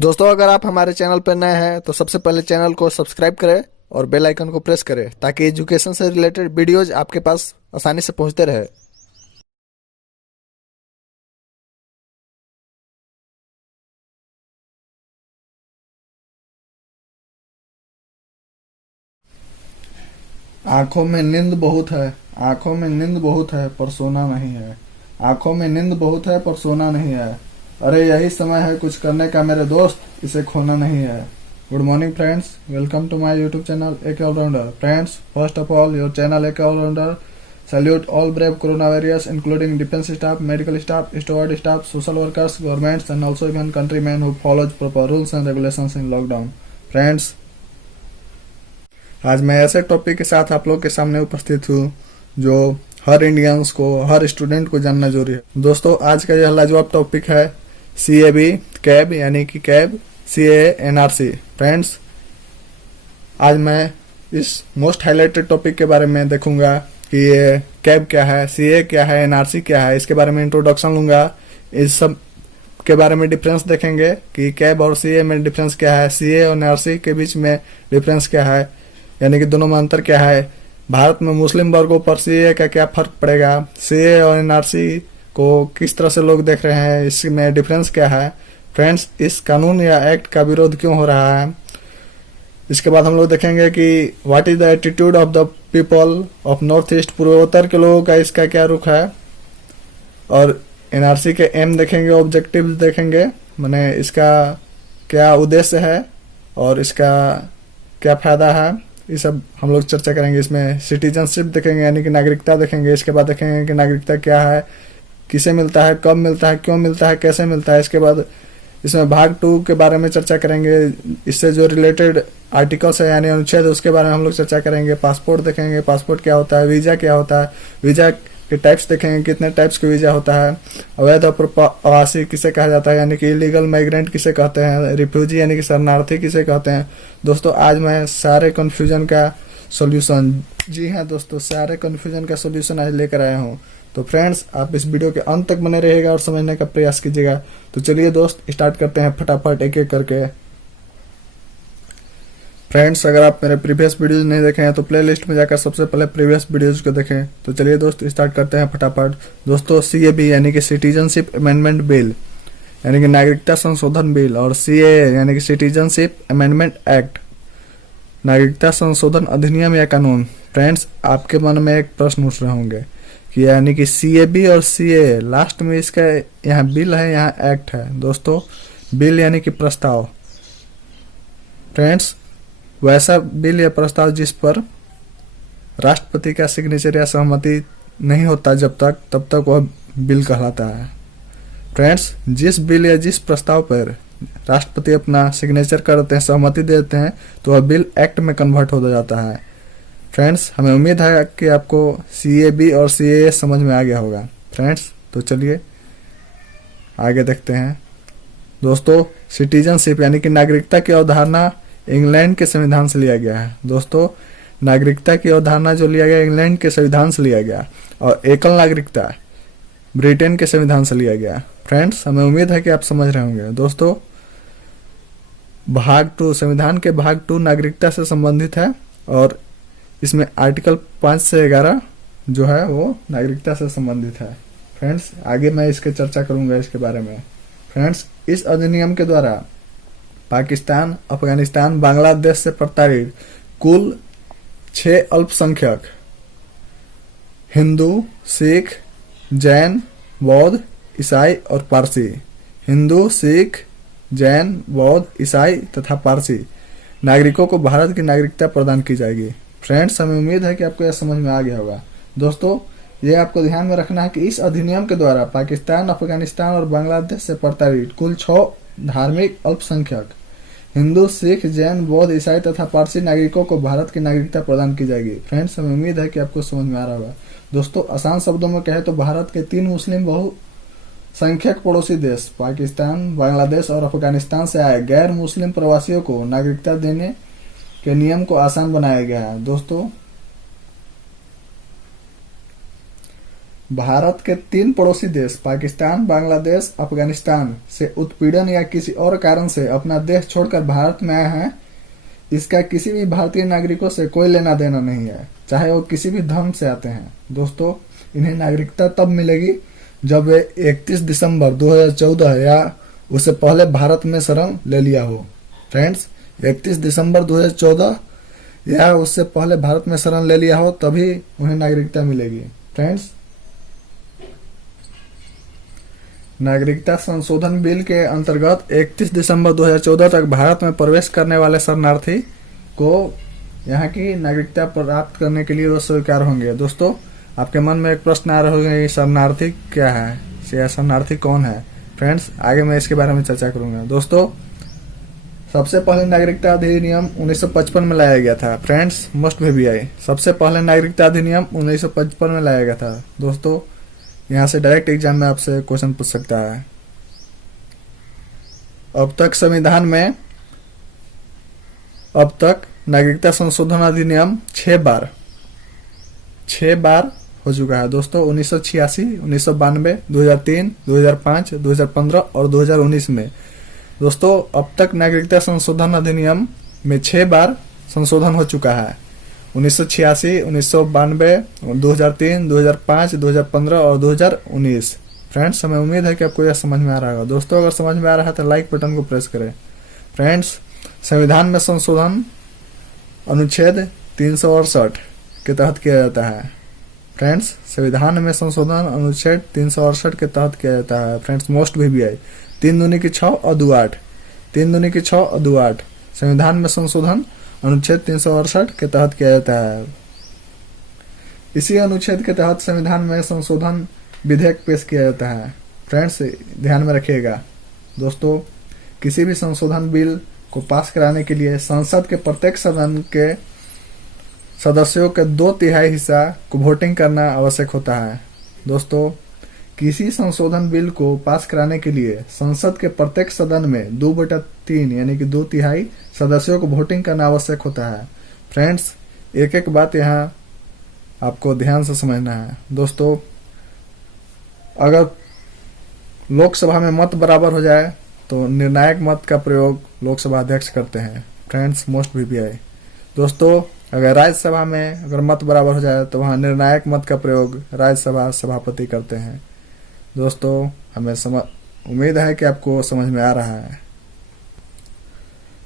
दोस्तों, अगर आप हमारे चैनल पर नए हैं तो सबसे पहले चैनल को सब्सक्राइब करें और बेल आइकन को प्रेस करें ताकि एजुकेशन से रिलेटेड वीडियोज आपके पास आसानी से पहुंचते रहे। आंखों में नींद बहुत है, आंखों में नींद बहुत है पर सोना नहीं है। आंखों में नींद बहुत है पर सोना नहीं है। अरे यही समय है कुछ करने का मेरे दोस्त, इसे खोना नहीं है। Good morning friends, welcome to my YouTube channel एक all rounder. Friends, first of all your channel एक all rounder salute all brave corona warriors including defense staff, medical staff, steward staff, social workers, governments and also even countrymen who follows proper rules and regulations in lockdown. Friends, आज मैं ऐसे topic के साथ आप लोग के सामने उपस्थित हूँ जो हर इंडियंस को, हर स्टूडेंट को जानना जरूरी है। दोस्तों, आज का यह लाजवाब टॉपिक है CAB कैब यानी कि कैब CAA NRC। फ्रेंड्स, आज मैं इस मोस्ट हाईलाइटेड टॉपिक के बारे में देखूंगा कि ये कैब क्या है, CAA क्या है, NRC क्या है, इसके बारे में इंट्रोडक्शन लूंगा। इस सब के बारे में डिफरेंस देखेंगे कि कैब और CAA में डिफरेंस क्या है, CAA और NRC के बीच में डिफरेंस क्या है, यानी कि दोनों में अंतर क्या है। भारत में मुस्लिम वर्गों पर CAA का क्या फर्क पड़ेगा, CAA और NRC को किस तरह से लोग देख रहे हैं, इसमें डिफरेंस क्या है। फ्रेंड्स, इस कानून या एक्ट का विरोध क्यों हो रहा है। इसके बाद हम लोग देखेंगे कि what is the attitude of the people of north east, पूर्वोत्तर के लोगों का इसका क्या रुख है। और NRC के एम देखेंगे, ऑब्जेक्टिव देखेंगे, माने इसका क्या उद्देश्य है और इसका क्या फायदा है, ये सब हम लोग चर्चा करेंगे। इसमें सिटीजनशिप देखेंगे यानी कि नागरिकता देखेंगे। इसके बाद देखेंगे कि नागरिकता क्या है, किसे मिलता है, कब मिलता है, क्यों मिलता है, कैसे मिलता है। इसके बाद इसमें भाग 2 के बारे में चर्चा करेंगे, इससे जो रिलेटेड आर्टिकल्स है यानी अनुच्छेद, उसके बारे में हम लोग चर्चा करेंगे। पासपोर्ट देखेंगे, पासपोर्ट क्या होता है, वीजा क्या होता है, वीजा के टाइप्स देखेंगे, कितने टाइप्स के वीजा होता है, अवैध प्रवासी किसे कहा जाता है यानी कि इलीगल माइग्रेंट किसे कहते हैं, रिफ्यूजी यानी कि शरणार्थी किसे कहते हैं। दोस्तों, आज मैं सारे कन्फ्यूजन का सोल्यूशन, जी हाँ दोस्तों, सारे कन्फ्यूजन का सोल्यूशन आज लेकर आया हूँ। तो फ्रेंड्स, आप इस वीडियो के अंत तक बने रहिएगा और समझने का प्रयास कीजिएगा। तो चलिए दोस्त, स्टार्ट करते हैं फटाफट एक एक करके। फ्रेंड्स, अगर आप मेरे प्रीवियस वीडियोज नहीं देखे हैं तो प्लेलिस्ट में जाकर सबसे पहले प्रीवियस वीडियोज को देखें। तो चलिए दोस्त, स्टार्ट करते हैं फटाफट। दोस्तों, CAB यानी कि सिटीजनशिप अमेंडमेंट बिल यानी कि नागरिकता संशोधन बिल, और CAA यानी कि सिटीजनशिप अमेंडमेंट एक्ट, नागरिकता संशोधन अधिनियम या कानून। फ्रेंड्स, आपके मन में एक प्रश्न उठ रहे होंगे कि यानी कि CAB और CAA, लास्ट में इसका यहाँ बिल है, यहाँ एक्ट है। दोस्तों, बिल यानी कि प्रस्ताव। फ्रेंड्स, वैसा बिल या प्रस्ताव जिस पर राष्ट्रपति का सिग्नेचर या सहमति नहीं होता तब तक वह बिल कहलाता है। फ्रेंड्स, जिस बिल या जिस प्रस्ताव पर राष्ट्रपति अपना सिग्नेचर करते हैं, सहमति देते हैं, तो वह बिल एक्ट में कन्वर्ट हो जाता है। फ्रेंड्स, हमें उम्मीद है कि आपको CAB और CAA समझ में आ गया होगा। फ्रेंड्स, तो चलिए आगे देखते हैं। दोस्तों, सिटीजनशिप यानी कि नागरिकता की अवधारणा इंग्लैंड के संविधान से लिया गया है। दोस्तों, नागरिकता की अवधारणा जो लिया गया इंग्लैंड के संविधान से लिया गया, और एकल नागरिकता ब्रिटेन के संविधान से लिया गया। फ्रेंड्स, हमें उम्मीद है कि आप समझ रहे होंगे। दोस्तों, भाग 2, संविधान के भाग 2 नागरिकता से संबंधित है, और इसमें आर्टिकल 5 से 11 जो है वो नागरिकता से संबंधित है। फ्रेंड्स, आगे मैं इसके चर्चा करूंगा इसके बारे में। फ्रेंड्स, इस अधिनियम के द्वारा पाकिस्तान, अफगानिस्तान, बांग्लादेश से प्रताड़ित कुल 6 अल्पसंख्यक हिंदू, सिख, जैन, बौद्ध, ईसाई और पारसी, हिंदू, सिख, जैन, बौद्ध, ईसाई तथा पारसी नागरिकों को भारत की नागरिकता प्रदान की जाएगी। फ्रेंड्स, हमें उम्मीद है कि आपको यह समझ में आ गया होगा। दोस्तों, ये आपको ध्यान में रखना है कि इस अधिनियम के द्वारा पाकिस्तान, अफगानिस्तान और बांग्लादेश से प्रताड़ित कुल 6 धार्मिक अल्पसंख्यक हिंदू, सिख, जैन, बौद्ध, ईसाई तथा पारसी नागरिकों को भारत की नागरिकता प्रदान की जाएगी। फ्रेंड्स, हमें उम्मीद है कि आपको समझ में आ रहा होगा। दोस्तों, आसान शब्दों में कहे तो भारत के 3 मुस्लिम बहुसंख्यक पड़ोसी देश पाकिस्तान, बांग्लादेश और अफगानिस्तान से आए गैर मुस्लिम प्रवासियों को नागरिकता देने के नियम को आसान बनाया गया है। दोस्तों, भारत के 3 पड़ोसी देश पाकिस्तान, बांग्लादेश, अफगानिस्तान से उत्पीड़न या किसी और कारण से अपना देश छोड़कर भारत में आए हैं, इसका किसी भी भारतीय नागरिकों से कोई लेना देना नहीं है, चाहे वो किसी भी धर्म से आते हैं। दोस्तों, इन्हें नागरिकता तब मिलेगी जब वे 31 दिसंबर 2014 या उससे पहले भारत में शरण ले लिया हो। फ्रेंड्स, 31 दिसंबर 2014 या उससे पहले भारत में शरण ले लिया हो, तभी उन्हें नागरिकता मिलेगी। फ्रेंड्स, नागरिकता संशोधन बिल के अंतर्गत 31 दिसंबर 2014 तक भारत में प्रवेश करने वाले शरणार्थी को यहाँ की नागरिकता प्राप्त करने के लिए वो स्वीकार होंगे। दोस्तों, आपके मन में एक प्रश्न आ रहा होगा कि शरणार्थी क्या है या शरणार्थी कौन है। फ्रेंड्स, आगे मैं इसके बारे में चर्चा करूंगा। दोस्तों, सबसे पहले नागरिकता अधिनियम 1955 में लाया गया था। फ्रेंड्स, मस्ट भी आई सबसे पहले नागरिकता अधिनियम 1955 में लाया गया था। दोस्तों, यहाँ से डायरेक्ट एग्जाम में आपसे क्वेश्चन पूछ सकता है। अब तक नागरिकता संशोधन अधिनियम 6 बार हो चुका है। दोस्तों, 1986, 1992, 2003, 2005, 2015 और 2019 में। दोस्तों, अब तक नागरिकता संशोधन अधिनियम में 6 बार संशोधन हो चुका है। 1986, 1992, 2003, 2005, 2015 और 2019। फ्रेंड्स, हमें उम्मीद है कि आपको यह समझ में आ रहा होगा। दोस्तों, अगर समझ में आ रहा है तो लाइक बटन को प्रेस करें। फ्रेंड्स, संविधान में संशोधन अनुच्छेद 368 के तहत किया जाता है। फ्रेंड्स, संविधान में संशोधन अनुच्छेद 368 के तहत किया जाता है। फ्रेंड्स, मोस्ट भी आई 3 दूनी की 6 और 2 8, 3 दूनी की 6 और 2 8 संविधान में संशोधन अनुच्छेद 368 के तहत किया जाता है। इसी अनुच्छेद के तहत संविधान में संशोधन विधेयक पेश किया जाता है। फ्रेंड्स, ध्यान में रखिएगा। दोस्तों, किसी भी संशोधन बिल को पास कराने के लिए संसद के प्रत्येक सदन के सदस्यों के 2/3 हिस्सा को वोटिंग करना आवश्यक होता है। दोस्तों, किसी संशोधन बिल को पास कराने के लिए संसद के प्रत्येक सदन में 2/3 यानी कि 2/3 सदस्यों को वोटिंग करना आवश्यक होता है। फ्रेंड्स, एक एक बात यहाँ आपको ध्यान से समझना है। दोस्तों, अगर लोकसभा में मत बराबर हो जाए तो निर्णायक मत का प्रयोग लोकसभा अध्यक्ष करते हैं। फ्रेंड्स, मोस्ट भी आई। दोस्तों, अगर राज्यसभा में अगर मत बराबर हो जाए तो वहां निर्णायक मत का प्रयोग राज्यसभा सभापति करते हैं। दोस्तों, हमें उम्मीद है कि आपको समझ में आ रहा है।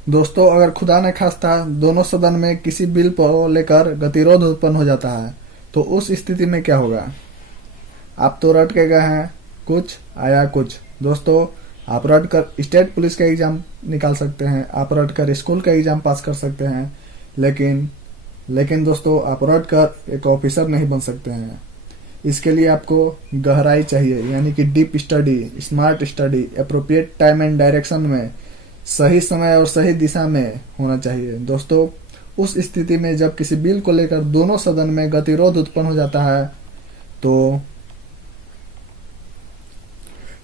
दोस्तों, अगर खुदा न खास्ता दोनों सदन में किसी बिल को लेकर गतिरोध उत्पन्न हो जाता है तो उस स्थिति में क्या होगा? आप तो रट के गए हैं, कुछ आया कुछ। दोस्तों, आप रट कर स्टेट पुलिस का एग्जाम निकाल सकते हैं, आप रट कर स्कूल का एग्जाम पास कर सकते हैं, लेकिन दोस्तों, आप रट कर एक ऑफिसर नहीं बन सकते हैं। इसके लिए आपको गहराई चाहिए, यानी कि deep study, smart study, appropriate time and direction में, सही समय और सही दिशा में होना चाहिए। दोस्तों, उस स्थिति में जब किसी बिल को लेकर दोनों सदन में गतिरोध उत्पन्न हो जाता है तो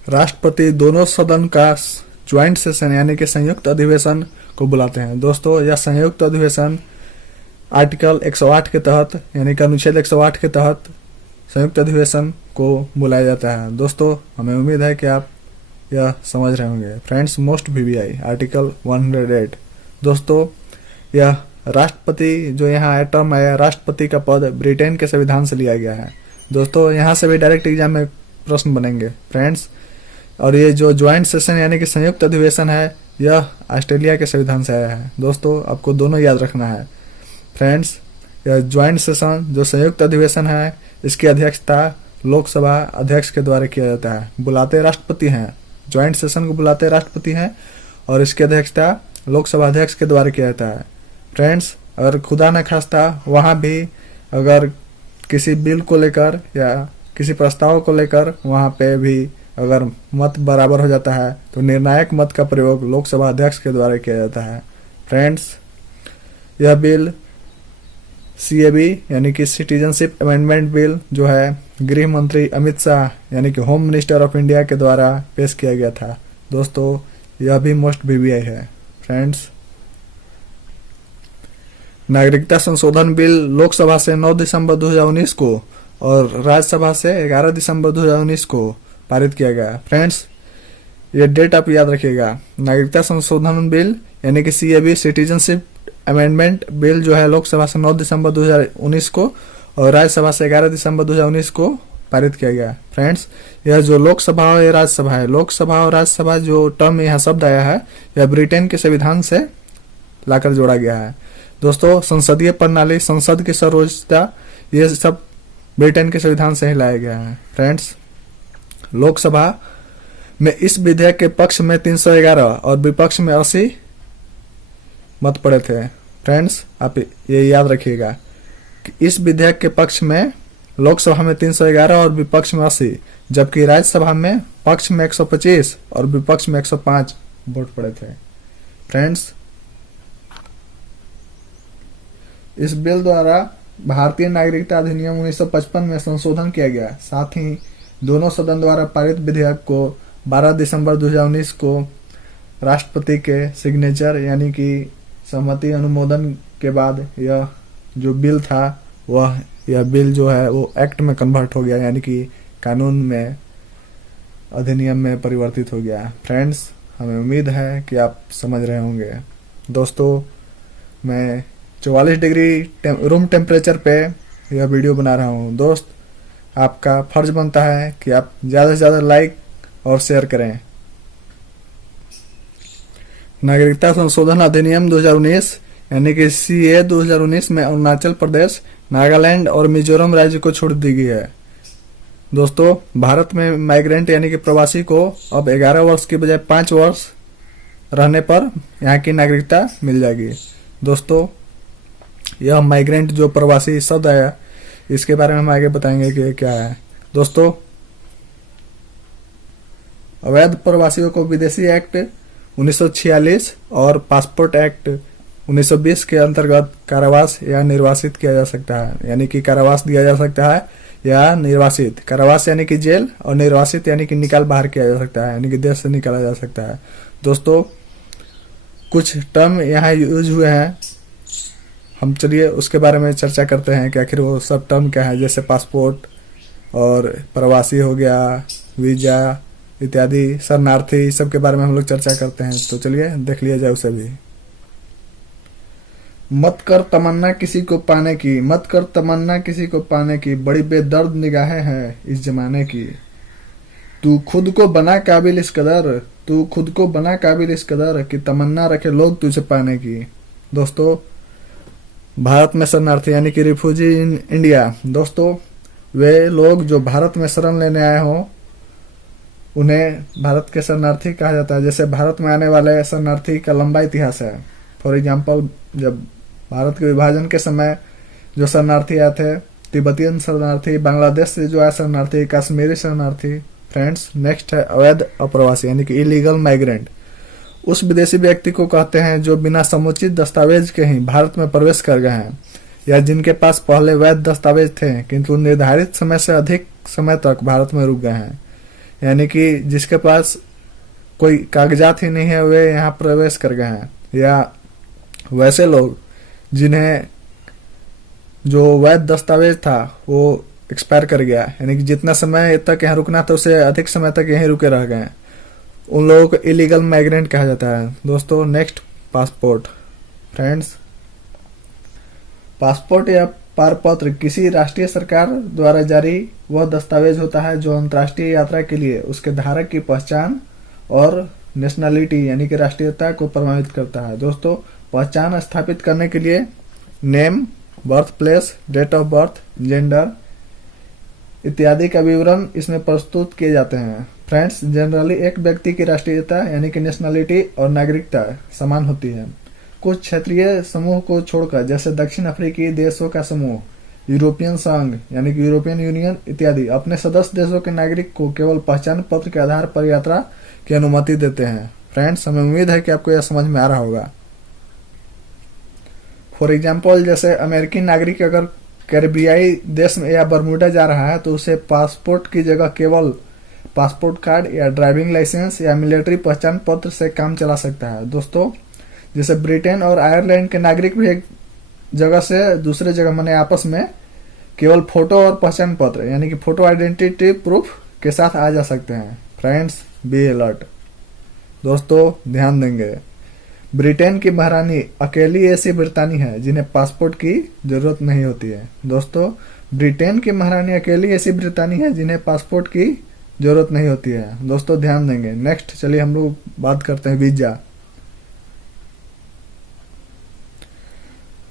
राष्ट्रपति दोनों सदन का ज्वाइंट सेशन यानी कि संयुक्त अधिवेशन को बुलाते हैं। दोस्तों, यह संयुक्त अधिवेशन आर्टिकल 108 के तहत यानी कि अनुच्छेद 108 के तहत संयुक्त अधिवेशन को बुलाया जाता है। दोस्तों, हमें उम्मीद है कि आप यह समझ रहे होंगे। Friends, most VVI article 108। दोस्तों, यह राष्ट्रपति जो यहाँ टर्म है, राष्ट्रपति का पद ब्रिटेन के संविधान से लिया गया है। दोस्तों, यहाँ से भी डायरेक्ट एग्जाम में प्रश्न बनेंगे। फ्रेंड्स, और ये जो ज्वाइंट सेशन यानी कि संयुक्त अधिवेशन है, यह ऑस्ट्रेलिया के संविधान से आया है। दोस्तों, आपको दोनों याद रखना है। फ्रेंड्स, यह ज्वाइंट सेशन जो संयुक्त अधिवेशन है, इसकी अध्यक्षता लोकसभा अध्यक्ष के द्वारा किया जाता है। बुलाते राष्ट्रपति हैं, ज्वाइंट सेशन को बुलाते राष्ट्रपति हैं और इसकी अध्यक्षता लोकसभा अध्यक्ष के द्वारा किया जाता है। फ्रेंड्स, अगर खुदा न खास्ता वहां भी अगर किसी बिल को लेकर या किसी प्रस्ताव को लेकर वहां पे भी अगर मत बराबर हो जाता है तो निर्णायक मत का प्रयोग लोकसभा अध्यक्ष के द्वारा किया जाता है। फ्रेंड्स, यह बिल CAB यानी कि सिटीजनशिप अमेंडमेंट बिल जो है गृह मंत्री अमित शाह यानी कि होम मिनिस्टर ऑफ इंडिया के द्वारा पेश किया गया था। दोस्तों, यह भी मोस्ट VVI है। फ्रेंड्स, नागरिकता संशोधन बिल लोकसभा से 9 दिसंबर 2019 को और राज्यसभा से 11 दिसंबर 2019 को पारित किया गया। फ्रेंड्स, ये डेट आप याद रखिएगा। नागरिकता संशोधन बिल यानी कि सीएबी सिटीजनशिप अमेंडमेंट बिल जो है लोकसभा से 9 दिसंबर 2019 को और राज्यसभा से 11 दिसंबर 2019 को पारित किया गया। फ्रेंड्स, यह जो लोकसभा और ये राज्यसभा है, लोकसभा और राज्यसभा जो टर्म यहाँ शब्द आया है, यह ब्रिटेन के संविधान से लाकर जोड़ा गया है। दोस्तों, संसदीय प्रणाली, संसद की सर्वोच्चता, ये सब ब्रिटेन के संविधान से ही लाया गया है। फ्रेंड्स, लोकसभा में इस विधेयक के पक्ष में 311 और विपक्ष में 80 मत पड़े थे। फ्रेंड्स, आप ये याद रखिएगा कि इस विधेयक के पक्ष में लोकसभा में 311 और विपक्ष में 80, जबकि राज्यसभा में पक्ष में 125 और विपक्ष में 105 वोट पड़े थे। फ्रेंड्स, इस बिल द्वारा भारतीय नागरिकता अधिनियम 1955 में संशोधन किया गया। साथ ही दोनों सदन द्वारा पारित विधेयक को 12 दिसंबर 2019 को राष्ट्रपति के सिग्नेचर यानी कि सहमति अनुमोदन के बाद यह जो बिल था यह बिल जो है वो एक्ट में कन्वर्ट हो गया, यानी कि कानून में, अधिनियम में परिवर्तित हो गया। फ्रेंड्स, हमें उम्मीद है कि आप समझ रहे होंगे। दोस्तों, मैं 44 डिग्री रूम टेम्परेचर पे यह वीडियो बना रहा हूँ। दोस्त, आपका फर्ज बनता है कि आप ज़्यादा से ज़्यादा लाइक और शेयर करें। नागरिकता संशोधन अधिनियम 2019 यानी कि सीए 2019 में अरुणाचल प्रदेश, नागालैंड और मिजोरम राज्य को छूट दी गई है। दोस्तों, भारत में माइग्रेंट यानी कि प्रवासी को अब 11 वर्ष के बजाय 5 वर्ष रहने पर यहाँ की नागरिकता मिल जाएगी। दोस्तों, यह माइग्रेंट जो प्रवासी शब्द आया, इसके बारे में हम आगे बताएंगे कि क्या है। दोस्तों, अवैध प्रवासियों को विदेशी एक्ट 1946 और पासपोर्ट एक्ट 1920 के अंतर्गत कारावास या निर्वासित किया जा सकता है, यानी कि कारावास दिया जा सकता है या निर्वासित। कारावास यानी कि जेल और निर्वासित यानी कि निकाल बाहर किया जा सकता है, यानी कि देश से निकाला जा सकता है। दोस्तों, कुछ टर्म यहाँ यूज हुए हैं, हम चलिए उसके बारे में चर्चा करते हैं कि आखिर वो सब टर्म क्या है। जैसे पासपोर्ट और प्रवासी हो गया, वीजा इत्यादि, शरणार्थी, सब के बारे में हम लोग चर्चा करते हैं। तो चलिए देख लिया जाए उसे भी। मत कर तमन्ना किसी को पाने की, मत कर तमन्ना किसी को पाने की, बड़ी बेदर्द निगाहें हैं इस जमाने की। तू खुद को बना काबिल इस कदर, तू खुद को बना काबिल इस कदर कि तमन्ना रखे लोग तुझे पाने की। दोस्तों, भारत में शरणार्थी यानी कि रिफ्यूजी इन इंडिया। दोस्तों, वे लोग जो भारत में शरण लेने आए हों उन्हें भारत के शरणार्थी कहा जाता है। जैसे भारत में आने वाले शरणार्थी का लंबा इतिहास है। फॉर एग्जाम्पल, जब भारत के विभाजन के समय जो शरणार्थी आए थे, तिब्बतियन शरणार्थी, बांग्लादेश से जो आए शरणार्थी, कश्मीरी शरणार्थी। फ्रेंड्स, नेक्स्ट है अवैध अप्रवासी यानी कि इलीगल माइग्रेंट। उस विदेशी व्यक्ति को कहते हैं जो बिना समुचित दस्तावेज के ही भारत में प्रवेश कर गए हैं या जिनके पास पहले वैध दस्तावेज थे किंतु निर्धारित समय से अधिक समय तक भारत में रुक गए हैं, यानी कि जिसके पास कोई कागजात ही नहीं है वे यहाँ प्रवेश कर गए हैं। या वैसे लोग जिन्हें जो वैध दस्तावेज था वो एक्सपायर कर गया, यानी कि जितना समय तक यहाँ रुकना था उससे अधिक समय तक यहीं रुके रह गए, उन लोगों को इलीगल माइग्रेंट कहा जाता है। दोस्तों, नेक्स्ट पासपोर्ट। फ्रेंड्स, पासपोर्ट या पारपत्र किसी राष्ट्रीय सरकार द्वारा जारी वह दस्तावेज होता है जो अंतर्राष्ट्रीय यात्रा के लिए उसके धारक की पहचान और नेशनलिटी यानी कि राष्ट्रीयता को प्रमाणित करता है। दोस्तों, पहचान स्थापित करने के लिए name, birth place, date of birth, gender इत्यादि का विवरण इसमें प्रस्तुत किए जाते हैं। फ्रेंड्स, जनरली एक व्यक्ति की राष्ट्रीयता यानी कि नेशनलिटी और नागरिकता समान होती है। कुछ क्षेत्रीय समूह को छोड़कर जैसे दक्षिण अफ्रीकी देशों का समूह, यूरोपियन संघ यानी कि यूरोपियन यूनियन इत्यादि अपने सदस्य देशों के नागरिक को केवल पहचान पत्र के आधार पर यात्रा की अनुमति देते हैं। फ्रेंड्स, हमें उम्मीद है कि आपको यह समझ में आ रहा होगा। फॉर एग्जाम्पल, जैसे अमेरिकी नागरिक अगर कैरिबियाई देश में या बरमूडा जा रहा है तो उसे पासपोर्ट की जगह केवल पासपोर्ट कार्ड या ड्राइविंग लाइसेंस या मिलिट्री पहचान पत्र से काम चला सकता है। दोस्तों, जैसे ब्रिटेन और आयरलैंड के नागरिक भी एक जगह से दूसरे जगह माने आपस में केवल फोटो और पहचान पत्र यानी कि फोटो आइडेंटिटी प्रूफ के साथ आ जा सकते हैं। Friends be alert. दोस्तों ध्यान देंगे, ब्रिटेन की महारानी अकेली ऐसी ब्रितानी है जिन्हें पासपोर्ट की जरूरत नहीं होती है। दोस्तों ब्रिटेन की महारानी अकेली ऐसी ब्रितानी है जिन्हें पासपोर्ट की जरूरत नहीं होती है। दोस्तों ध्यान देंगे। नेक्स्ट चलिए हम लोग बात करते हैं वीजा।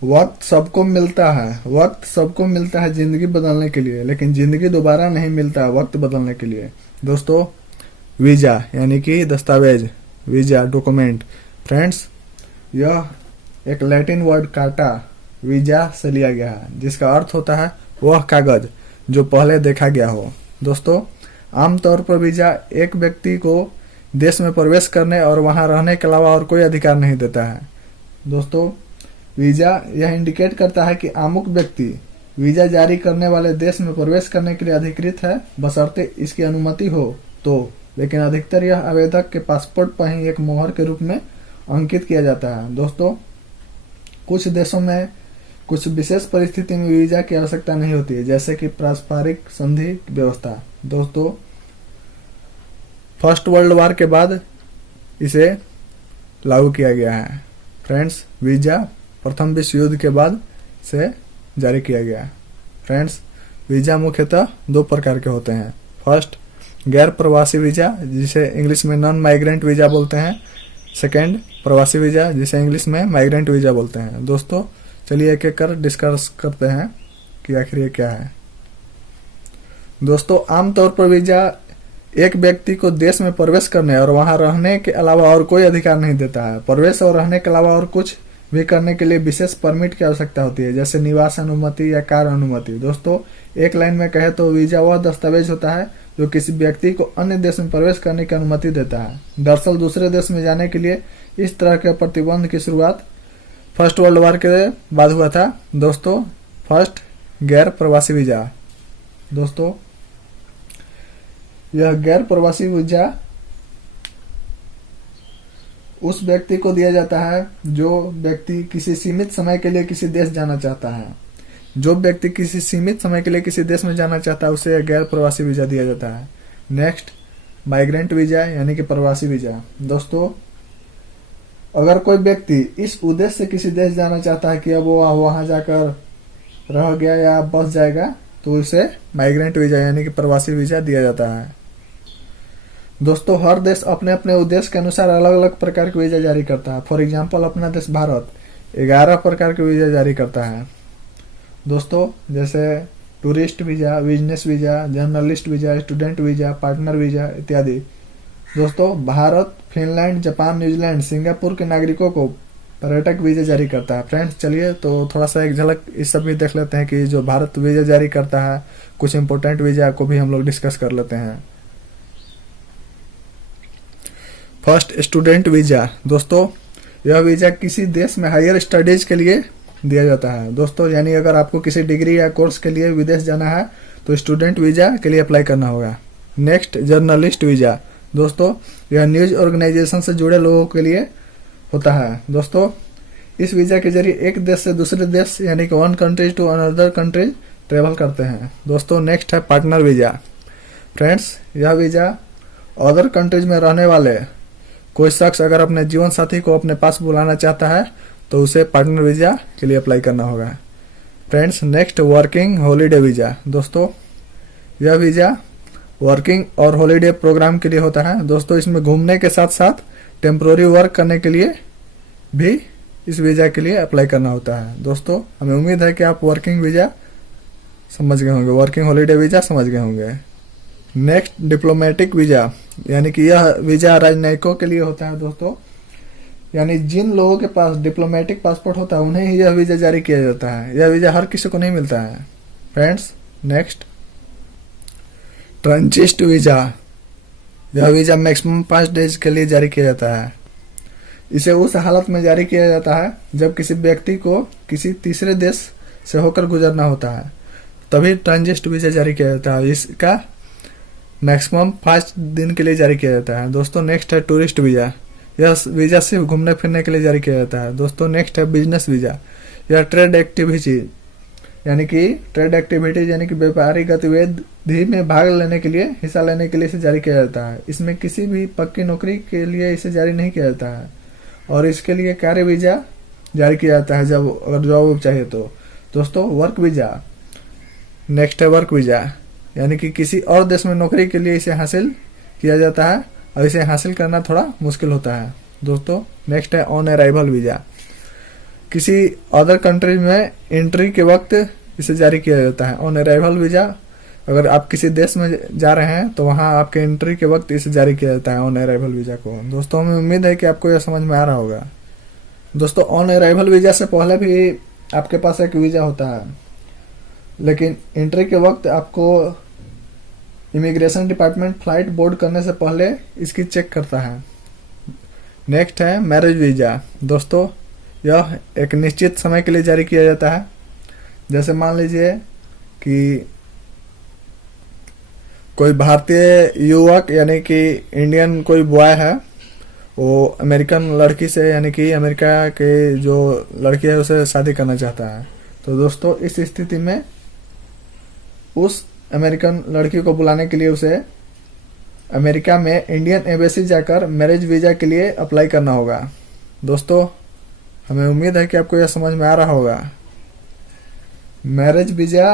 वक्त सबको मिलता है, वक्त सबको मिलता है जिंदगी बदलने के लिए, लेकिन जिंदगी दोबारा नहीं मिलता है वक्त बदलने के लिए। दोस्तों वीजा यानी कि दस्तावेज, वीजा डॉक्यूमेंट। फ्रेंड्स यह एक लैटिन वर्ड कार्टा वीजा से लिया गया है, जिसका अर्थ होता है वह कागज जो पहले देखा गया हो। दोस्तों आमतौर पर वीजा एक व्यक्ति को देश में प्रवेश करने और वहां रहने के अलावा और कोई अधिकार नहीं देता है। दोस्तों वीजा यह इंडिकेट करता है कि अमुक व्यक्ति वीजा जारी करने वाले देश में प्रवेश करने के लिए अधिकृत है, बशर्ते इसकी अनुमति हो तो, लेकिन अधिकतर यह आवेदक के पासपोर्ट पर ही एक मोहर के रूप में अंकित किया जाता है। दोस्तों कुछ देशों में कुछ विशेष परिस्थिति में वीजा की आवश्यकता नहीं होती है, जैसे कि पारस्परिक संधि व्यवस्था। दोस्तों फर्स्ट वर्ल्ड वॉर के बाद इसे लागू किया गया है। फ्रेंड्स वीजा प्रथम विश्व युद्ध के बाद से जारी किया गया है। फ्रेंड्स वीजा मुख्यतः दो प्रकार के होते हैं। फर्स्ट गैर प्रवासी वीजा जिसे इंग्लिश में नॉन माइग्रेंट वीजा बोलते हैं। सेकंड प्रवासी वीजा जिसे इंग्लिश में माइग्रेंट वीजा बोलते हैं। दोस्तों चलिए एक एक कर डिस्कस करते हैं कि आखिर ये क्या है। दोस्तों आमतौर पर वीजा एक व्यक्ति को देश में प्रवेश करने और वहां रहने के अलावा और कोई अधिकार नहीं देता है। प्रवेश और रहने के अलावा और कुछ भी करने के लिए विशेष परमिट की आवश्यकता होती है, जैसे निवास अनुमति या कार्य अनुमति। दोस्तों एक लाइन में कहे तो वीजा वह दस्तावेज होता है जो किसी व्यक्ति को अन्य देश में प्रवेश करने की अनुमति देता है। दरअसल दूसरे देश में जाने के लिए इस तरह के प्रतिबंध की शुरुआत फर्स्ट वर्ल्ड वॉर के बाद हुआ था। दोस्तों फर्स्ट गैर प्रवासी वीजा। दोस्तों यह गैर प्रवासी वीजा उस व्यक्ति को दिया जाता है जो व्यक्ति किसी सीमित समय के लिए किसी देश जाना चाहता है। जो व्यक्ति किसी सीमित समय के लिए किसी देश में जाना चाहता है उसे गैर प्रवासी वीजा दिया जाता है। नेक्स्ट माइग्रेंट वीजा यानी कि प्रवासी वीजा। दोस्तों अगर कोई व्यक्ति इस उद्देश्य से किसी देश जाना चाहता है कि अब वो वहां जाकर रह गया या बस जाएगा तो उसे माइग्रेंट वीजा यानी कि प्रवासी वीजा दिया जाता है। दोस्तों हर देश अपने अपने उद्देश्य के अनुसार अलग अलग प्रकार के वीजा जारी करता है। फॉर एग्जांपल अपना देश भारत 11 प्रकार के वीजा जारी करता है। दोस्तों जैसे tourist visa, business visa, journalist visa, student visa, partner visa इत्यादि। दोस्तों Bharat, Finland, Japan, New Zealand, Singapore के नागरिकों को पर्यटक वीजा जारी करता है। फ्रेंड्स चलिए तो थोड़ा सा एक झलक इस सब भी देख लेते हैं कि जो भारत वीजा जारी करता है, कुछ इंपोर्टेंट वीजा को भी हम लोग डिस्कस कर लेते हैं। First student visa. दोस्तों यह वीजा किसी देश में हायर स्टडीज के लिए दिया जाता है। दोस्तों यानी अगर आपको किसी डिग्री या कोर्स के लिए विदेश जाना है तो स्टूडेंट वीजा के लिए अप्लाई करना होगा। Next journalist visa. दोस्तों यह न्यूज ऑर्गेनाइजेशन से जुड़े लोगों के लिए होता है। दोस्तों इस वीजा के जरिए एक देश से दूसरे देश यानी कि one country to another country travel करते हैं। दोस्तों नेक्स्ट है पार्टनर वीजा। फ्रेंड्स यह वीजा अदर कंट्रीज में रहने वाले कोई शख्स अगर अपने जीवन साथी को अपने पास बुलाना चाहता है तो उसे पार्टनर वीजा के लिए अप्लाई करना होगा। Friends next working holiday visa. दोस्तों यह वीजा वर्किंग और हॉलीडे प्रोग्राम के लिए होता है। दोस्तों इसमें घूमने के साथ साथ टेम्पोररी वर्क करने के लिए भी इस वीजा के लिए अप्लाई करना होता है। दोस्तों हमें उम्मीद है कि आप वर्किंग वीजा समझ गए होंगे, वर्किंग हॉलीडे वीजा समझ गए होंगे। नेक्स्ट डिप्लोमेटिक वीजा यानी कि यह वीजा राजनयिकों के लिए होता है। दोस्तों यानी जिन लोगों के पास डिप्लोमेटिक पासपोर्ट होता है उन्हें ही यह वीजा जारी किया जाता है। यह वीजा हर किसी को नहीं मिलता है। Friends next transit visa. यह वीजा मैक्सिमम 5 डेज के लिए जारी किया जाता है। इसे उस हालत में जारी किया जाता है जब किसी व्यक्ति को किसी तीसरे देश से होकर गुजरना होता है, तभी ट्रांजिट वीजा जारी किया जाता है। इसका मैक्सिमम 5 दिन के लिए जारी किया जाता है। दोस्तों नेक्स्ट है टूरिस्ट वीजा। यह वीजा सिर्फ घूमने फिरने के लिए जारी किया जाता है। दोस्तों नेक्स्ट है बिजनेस वीजा। यह ट्रेड एक्टिविटी यानी कि ट्रेड एक्टिविटीज यानी कि व्यापारिक गतिविधि में भाग लेने के लिए, हिस्सा लेने के लिए इसे जारी किया जाता है। इसमें किसी भी पक्की नौकरी के लिए इसे जारी नहीं किया जाता है और इसके लिए कार्य वीजा जारी किया जाता है जब अगर जॉब चाहिए तो। दोस्तों वर्क वीजा, नेक्स्ट है वर्क वीजा, यानी कि किसी और देश में नौकरी के लिए इसे हासिल किया जाता है और इसे हासिल करना थोड़ा मुश्किल होता है। दोस्तों नेक्स्ट है ऑन अराइवल वीजा, किसी अदर कंट्री में एंट्री के वक्त इसे जारी किया जाता है। ऑन अराइवल वीजा, अगर आप किसी देश में जा रहे हैं तो वहां आपके एंट्री के वक्त इसे जारी किया जाता है ऑन अराइवल वीजा को। दोस्तों हमें उम्मीद है कि आपको यह समझ में आ रहा होगा। दोस्तों ऑन अराइवल वीजा से पहले भी आपके पास एक वीजा होता है, लेकिन एंट्री के वक्त आपको इमिग्रेशन डिपार्टमेंट फ्लाइट बोर्ड करने से पहले इसकी चेक करता है। नेक्स्ट है मैरिज वीजा। दोस्तों यह एक निश्चित समय के लिए जारी किया जाता है। जैसे मान लीजिए कि कोई भारतीय युवक यानी कि इंडियन कोई बॉय है, वो अमेरिकन लड़की से यानी कि अमेरिका के जो लड़की है उसे शादी करना चाहता है। तो दोस्तों इस स्थिति में उस अमेरिकन लड़की को बुलाने के लिए उसे अमेरिका में इंडियन एम्बेसी जाकर मैरिज वीजा के लिए अप्लाई करना होगा। दोस्तों हमें उम्मीद है कि आपको यह समझ में आ रहा होगा। मैरिज वीजा,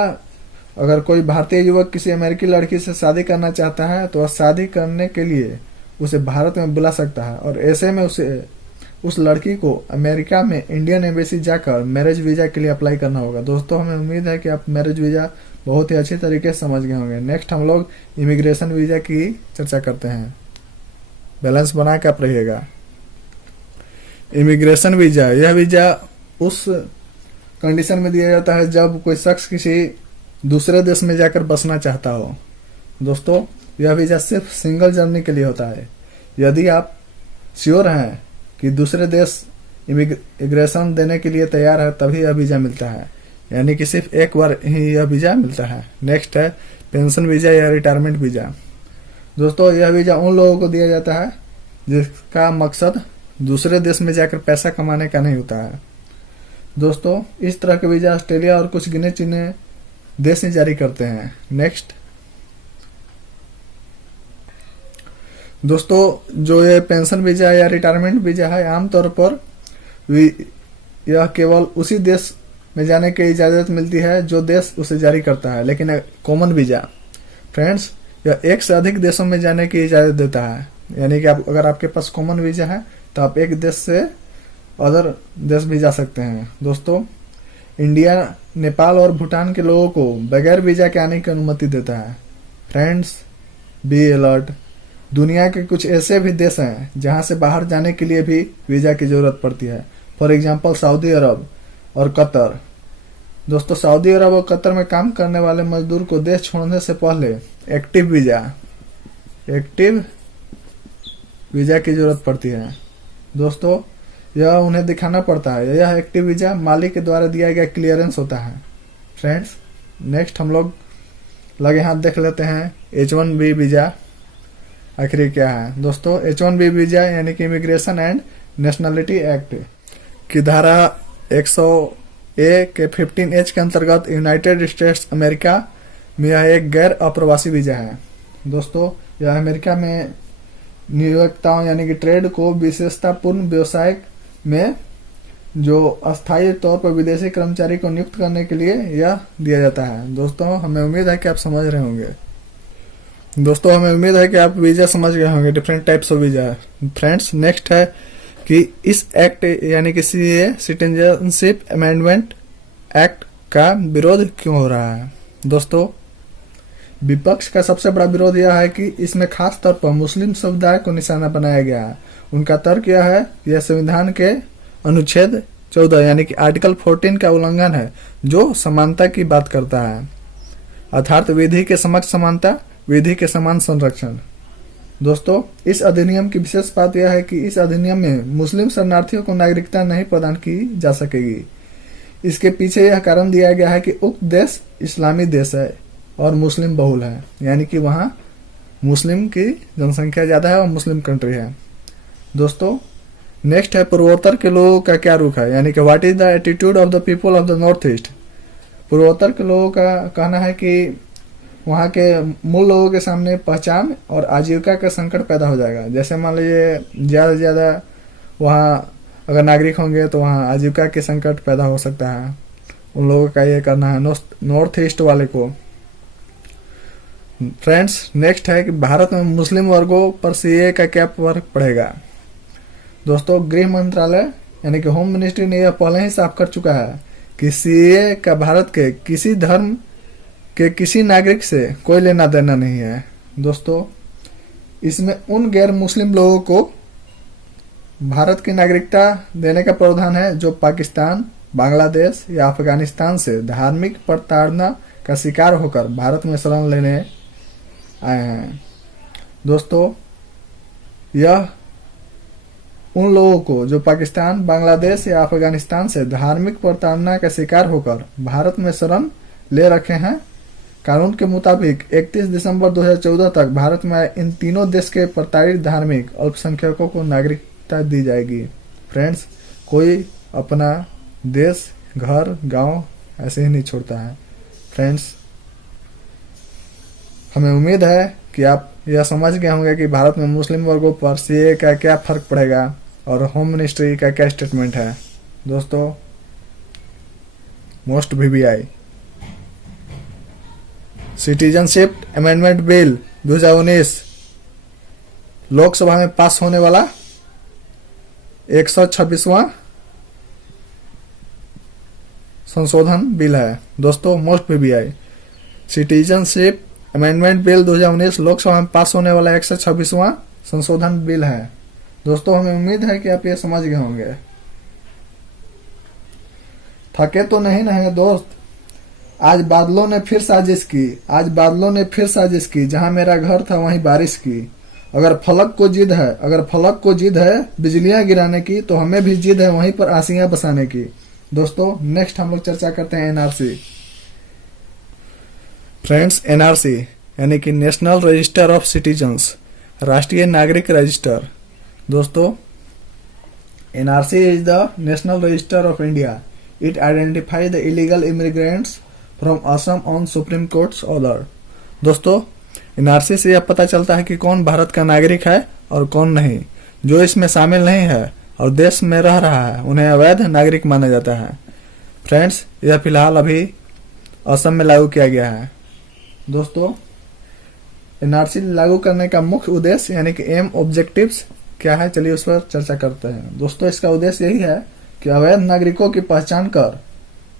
अगर कोई भारतीय युवक किसी अमेरिकी लड़की से शादी करना चाहता है तो वह शादी करने के लिए उसे भारत में बुला सकता है और ऐसे में उसे उस लड़की को अमेरिका में इंडियन एम्बेसी जाकर मैरिज वीजा के लिए अप्लाई करना होगा। दोस्तों हमें उम्मीद है कि आप मैरिज वीजा बहुत ही अच्छी तरीके से समझ गए होंगे। नेक्स्ट हम लोग इमिग्रेशन वीजा की चर्चा करते हैं। बैलेंस बना के आप रहिएगा। इमिग्रेशन वीजा, यह वीजा उस कंडीशन में दिया जाता है जब कोई शख्स किसी दूसरे देश में जाकर बसना चाहता हो। दोस्तों यह वीजा सिर्फ सिंगल जर्नी के लिए होता है। यदि आप श्योर हैं कि दूसरे देश इमिग्रेशन देने के लिए तैयार है तभी यह वीजा मिलता है, यानी कि सिर्फ एक बार ही यह वीजा मिलता है। नेक्स्ट है पेंशन वीजा या रिटायरमेंट वीजा। दोस्तों यह वीजा उन लोगों को दिया जाता है जिसका मकसद दूसरे देश में जाकर पैसा कमाने का नहीं होता है। दोस्तों इस तरह के वीजा ऑस्ट्रेलिया और कुछ गिने चुने देश ही जारी करते हैं। नेक्स्ट दोस्तों जो ये पेंशन वीजा या रिटायरमेंट वीजा है, आमतौर पर यह केवल उसी देश में जाने की इजाजत मिलती है जो देश उसे जारी करता है। लेकिन कॉमन वीजा फ्रेंड्स, यह एक से अधिक देशों में जाने की इजाजत देता है। यानी कि अगर आपके पास कॉमन वीजा है तो आप एक देश से अदर देश भी जा सकते हैं। दोस्तों इंडिया, नेपाल और भूटान के लोगों को बगैर वीजा के आने की अनुमति देता है। फ्रेंड्स बी अलर्ट, दुनिया के कुछ ऐसे भी देश हैं जहां से बाहर जाने के लिए भी वीजा की जरूरत पड़ती है। फॉर एग्जाम्पल सऊदी अरब और कतर। दोस्तों सऊदी अरब और कतर में काम करने वाले मजदूर को देश छोड़ने से पहले एक्टिव वीजा की जरूरत पड़ती है। दोस्तों यह उन्हें दिखाना पड़ता है। यह एक्टिव वीजा मालिक के द्वारा दिया गया क्लियरेंस होता है। फ्रेंड्स नेक्स्ट हम लोग लगे हाथ देख लेते हैं H1B वीजा आखिर क्या है। दोस्तों H1B वीजा यानी कि इमिग्रेशन एंड नेशनलिटी एक्ट की धारा 100A के 15H के अंतर्गत यूनाइटेड स्टेट्स अमेरिका में यह एक गैर अप्रवासी वीजा है। दोस्तों यह अमेरिका में नियोक्ताओं यानी कि ट्रेड को विशेषतापूर्ण व्यवसाय में जो अस्थायी तौर पर विदेशी कर्मचारी को नियुक्त करने के लिए यह दिया जाता है। दोस्तों हमें उम्मीद है कि आप समझ रहे होंगे। दोस्तों हमें उम्मीद है कि आप वीजा समझ गए होंगे, different types of visa. Friends next है कि इस एक्ट यानी कि सिटीजनशिप अमेंडमेंट एक्ट का विरोध क्यों हो रहा है। दोस्तों विपक्ष का सबसे बड़ा विरोध यह है कि इसमें खास तौर पर मुस्लिम समुदाय को निशाना बनाया गया है। उनका तर्क यह है यह संविधान के अनुच्छेद 14 यानी कि आर्टिकल 14 का उल्लंघन है जो समानता की बात करता है, अर्थात विधि के समक्ष समानता, विधि के समान संरक्षण। दोस्तों इस अधिनियम की विशेष बात यह है कि इस अधिनियम में मुस्लिम शरणार्थियों को नागरिकता नहीं प्रदान की जा सकेगी। इसके पीछे यह कारण दिया गया है कि उक्त देश इस्लामी देश है और मुस्लिम बहुल है, यानी कि वहां मुस्लिम की जनसंख्या ज्यादा है और मुस्लिम कंट्री है। दोस्तों नेक्स्ट है पूर्वोत्तर के लोगों का क्या रुख है, यानी कि what is the attitude of the people of the north east. पूर्वोत्तर के लोगों का कहना है कि वहाँ के मूल लोगों के सामने पहचान और आजीविका का संकट पैदा हो जाएगा। जैसे मान लीजिए ज़्यादा से ज़्यादा वहाँ अगर नागरिक होंगे तो वहाँ आजीविका के संकट पैदा हो सकता है। उन लोगों का ये करना है नॉर्थ ईस्ट वाले को। फ्रेंड्स, नेक्स्ट है कि भारत में मुस्लिम वर्गों पर सीए का क्या फर्क पड़ेगा। दोस्तों, गृह मंत्रालय यानी कि होम मिनिस्ट्री ने यह पहले ही साफ कर चुका है कि सीए का भारत के किसी धर्म के किसी नागरिक से कोई लेना देना नहीं है। दोस्तों, इसमें उन गैर मुस्लिम लोगों को भारत की नागरिकता देने का प्रावधान है जो पाकिस्तान, बांग्लादेश या अफगानिस्तान से धार्मिक प्रताड़ना का शिकार होकर भारत में शरण लेने आए हैं। दोस्तों, यह उन लोगों को जो पाकिस्तान, बांग्लादेश या अफगानिस्तान से धार्मिक प्रताड़ना का शिकार होकर भारत में शरण ले रखे हैं। कानून के मुताबिक 31 दिसंबर 2014 तक भारत में इन तीनों देश के प्रताड़ित धार्मिक अल्पसंख्यकों को नागरिकता दी जाएगी। फ्रेंड्स, कोई अपना देश, घर, गांव ऐसे ही नहीं छोड़ता है। फ्रेंड्स, हमें उम्मीद है कि आप यह समझ गए होंगे कि भारत में मुस्लिम वर्गों पर सीए का क्या फर्क पड़ेगा और होम मिनिस्ट्री का क्या स्टेटमेंट है। दोस्तों, most VVI citizenship amendment bill 2019 Lok Sabha में पास होने वाला 126वां संशोधन बिल है। दोस्तों, most VVI citizenship amendment bill 2019 Lok Sabha में पास होने वाला 126वां संशोधन बिल है। दोस्तों, हमें उम्मीद है कि आप ये समझ गए होंगे। थके तो नहीं ना दोस्त, आज बादलों ने फिर साजिश की, जहां मेरा घर था वहीं बारिश की। अगर फलक को जिद है बिजलियां गिराने की, तो हमें भी जिद है वहीं पर आसियां बसाने की। दोस्तों, नेक्स्ट हम लोग चर्चा करते हैं एनआरसी। फ्रेंड्स, एनआरसी यानी कि नेशनल रजिस्टर ऑफ सिटीजन्स, राष्ट्रीय नागरिक रजिस्टर। दोस्तों, NRC is the national register of India. It identify the illegal immigrants from Assam on supreme courts order. दोस्तों, एनआरसी से यह पता चलता है कि कौन भारत का नागरिक है और कौन नहीं। जो इसमें शामिल नहीं है और देश में रह रहा है, उन्हें अवैध नागरिक माना जाता है। फ्रेंड्स, यह फिलहाल अभी असम में लागू किया गया है। दोस्तों, एनआरसी लागू करने का मुख्य उद्देश्य यानी कि एम ऑब्जेक्टिव्स क्या है, चलिए उस पर चर्चा करते हैं। दोस्तों, इसका उद्देश्य यही है कि अवैध नागरिकों की पहचान कर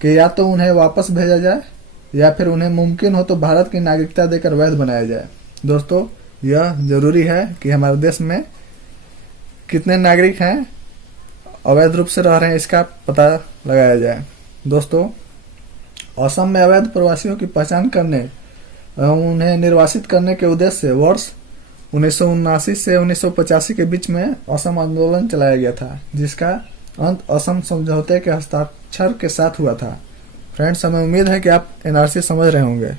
कि या तो उन्हें वापस भेजा जाए या फिर उन्हें मुमकिन हो तो भारत की नागरिकता देकर वैध बनाया जाए। दोस्तों, यह जरूरी है कि हमारे देश में कितने नागरिक हैं अवैध रूप से रह रहे हैं, इसका पता लगाया जाए। दोस्तों, असम में अवैध प्रवासियों की पहचान करने एवं उन्हें निर्वासित करने के उद्देश्य से वर्ष 1979 से 1985 के बीच में असम आंदोलन चलाया गया था, जिसका अंत असम समझौते के हस्ताक्षर के साथ हुआ था। फ्रेंड्स, हमें उम्मीद है कि आप एनआरसी समझ रहे होंगे।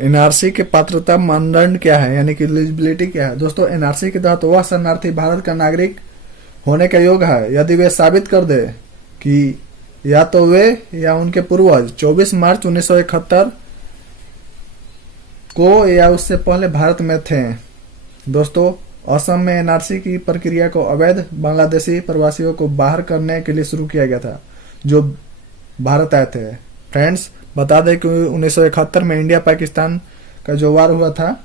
एनआरसी के पात्रता मानदंड क्या है यानी कि एलिजिबिलिटी क्या है। दोस्तों, एनआरसी के तहत वह शरणार्थी भारत का नागरिक होने का योग्य है यदि वे साबित कर दे कि या तो वे या उनके पूर्वज 24 मार्च 1971 को या उससे पहले भारत में थे। दोस्तों, असम में एनआरसी की प्रक्रिया को अवैध बांग्लादेशी प्रवासियों को बाहर करने के लिए शुरू किया गया था जो भारत आए थे। फ्रेंड्स, बता दें कि 1971 में इंडिया पाकिस्तान का जो वार हुआ था,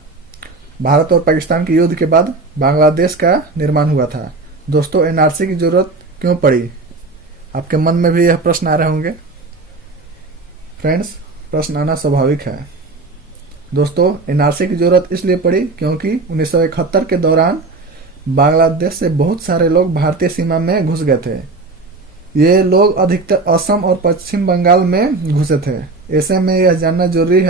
भारत और पाकिस्तान के युद्ध के बाद बांग्लादेश का निर्माण हुआ था। दोस्तों, एनआरसी की जरूरत क्यों पड़ी? आपके मन में भी यह प्रश्न आ रहे होंगे। फ्रेंड्स, प्रश्न आना स्वाभाविक है। दोस्तों, एनआरसी की जरूरत इसलिए पड़ी क्योंकि 1971 के दौरान बांग्लादेश से बहुत सारे लोग भारतीय सीमा में घुस गए थे। ये लोग अधिकतर असम और पश्चिम बंगाल में घुसे थे। ऐसे में यह जानना जरूरी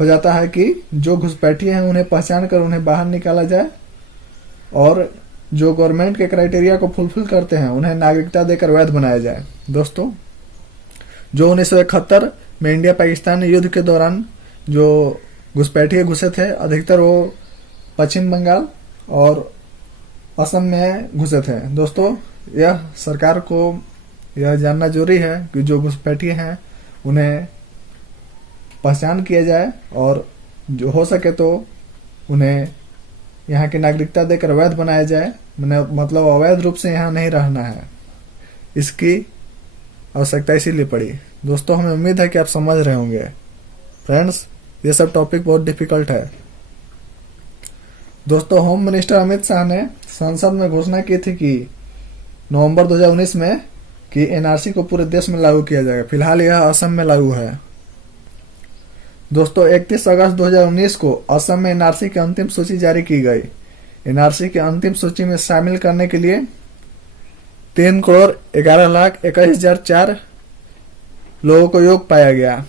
हो जाता है कि जो घुसपैठिए हैं उन्हें पहचान कर उन्हें बाहर निकाला जाए और जो गवर्नमेंट के क्राइटेरिया को फुलफिल करते हैं उन्हें नागरिकता देकर वैध बनाया जाए। दोस्तों, जो 1971 में इंडिया पाकिस्तान युद्ध के दौरान जो घुसपैठिए घुसे थे, अधिकतर वो पश्चिम बंगाल और असम में घुसे थे। दोस्तों, यह सरकार को यह जानना जरूरी है कि जो घुसपैठिए हैं उन्हें पहचान किया जाए और जो हो सके तो उन्हें यहाँ की नागरिकता देकर वैध बनाया जाए, मतलब अवैध रूप से यहाँ नहीं रहना है। इसकी आवश्यकता इसीलिए पड़ी। दोस्तों हमें उम्मीद है कि आप समझ रहे होंगे। फ्रेंड्स ये सब टॉपिक बहुत डिफिकल्ट है। दोस्तों होम मिनिस्टर अमित शाह ने संसद में घोषणा की थी कि नवंबर 2019 में कि एनआरसी को पूरे देश में लागू किया जाएगा। फिलहाल यह असम में लागू है। दोस्तों 31 अगस्त 2019 को असम में एनआरसी की अंतिम सूची जारी की गई। एनआरसी की अंतिम सूची में शामिल करने के लिए 3,11,21,004 लोगों को योग्य पाया गया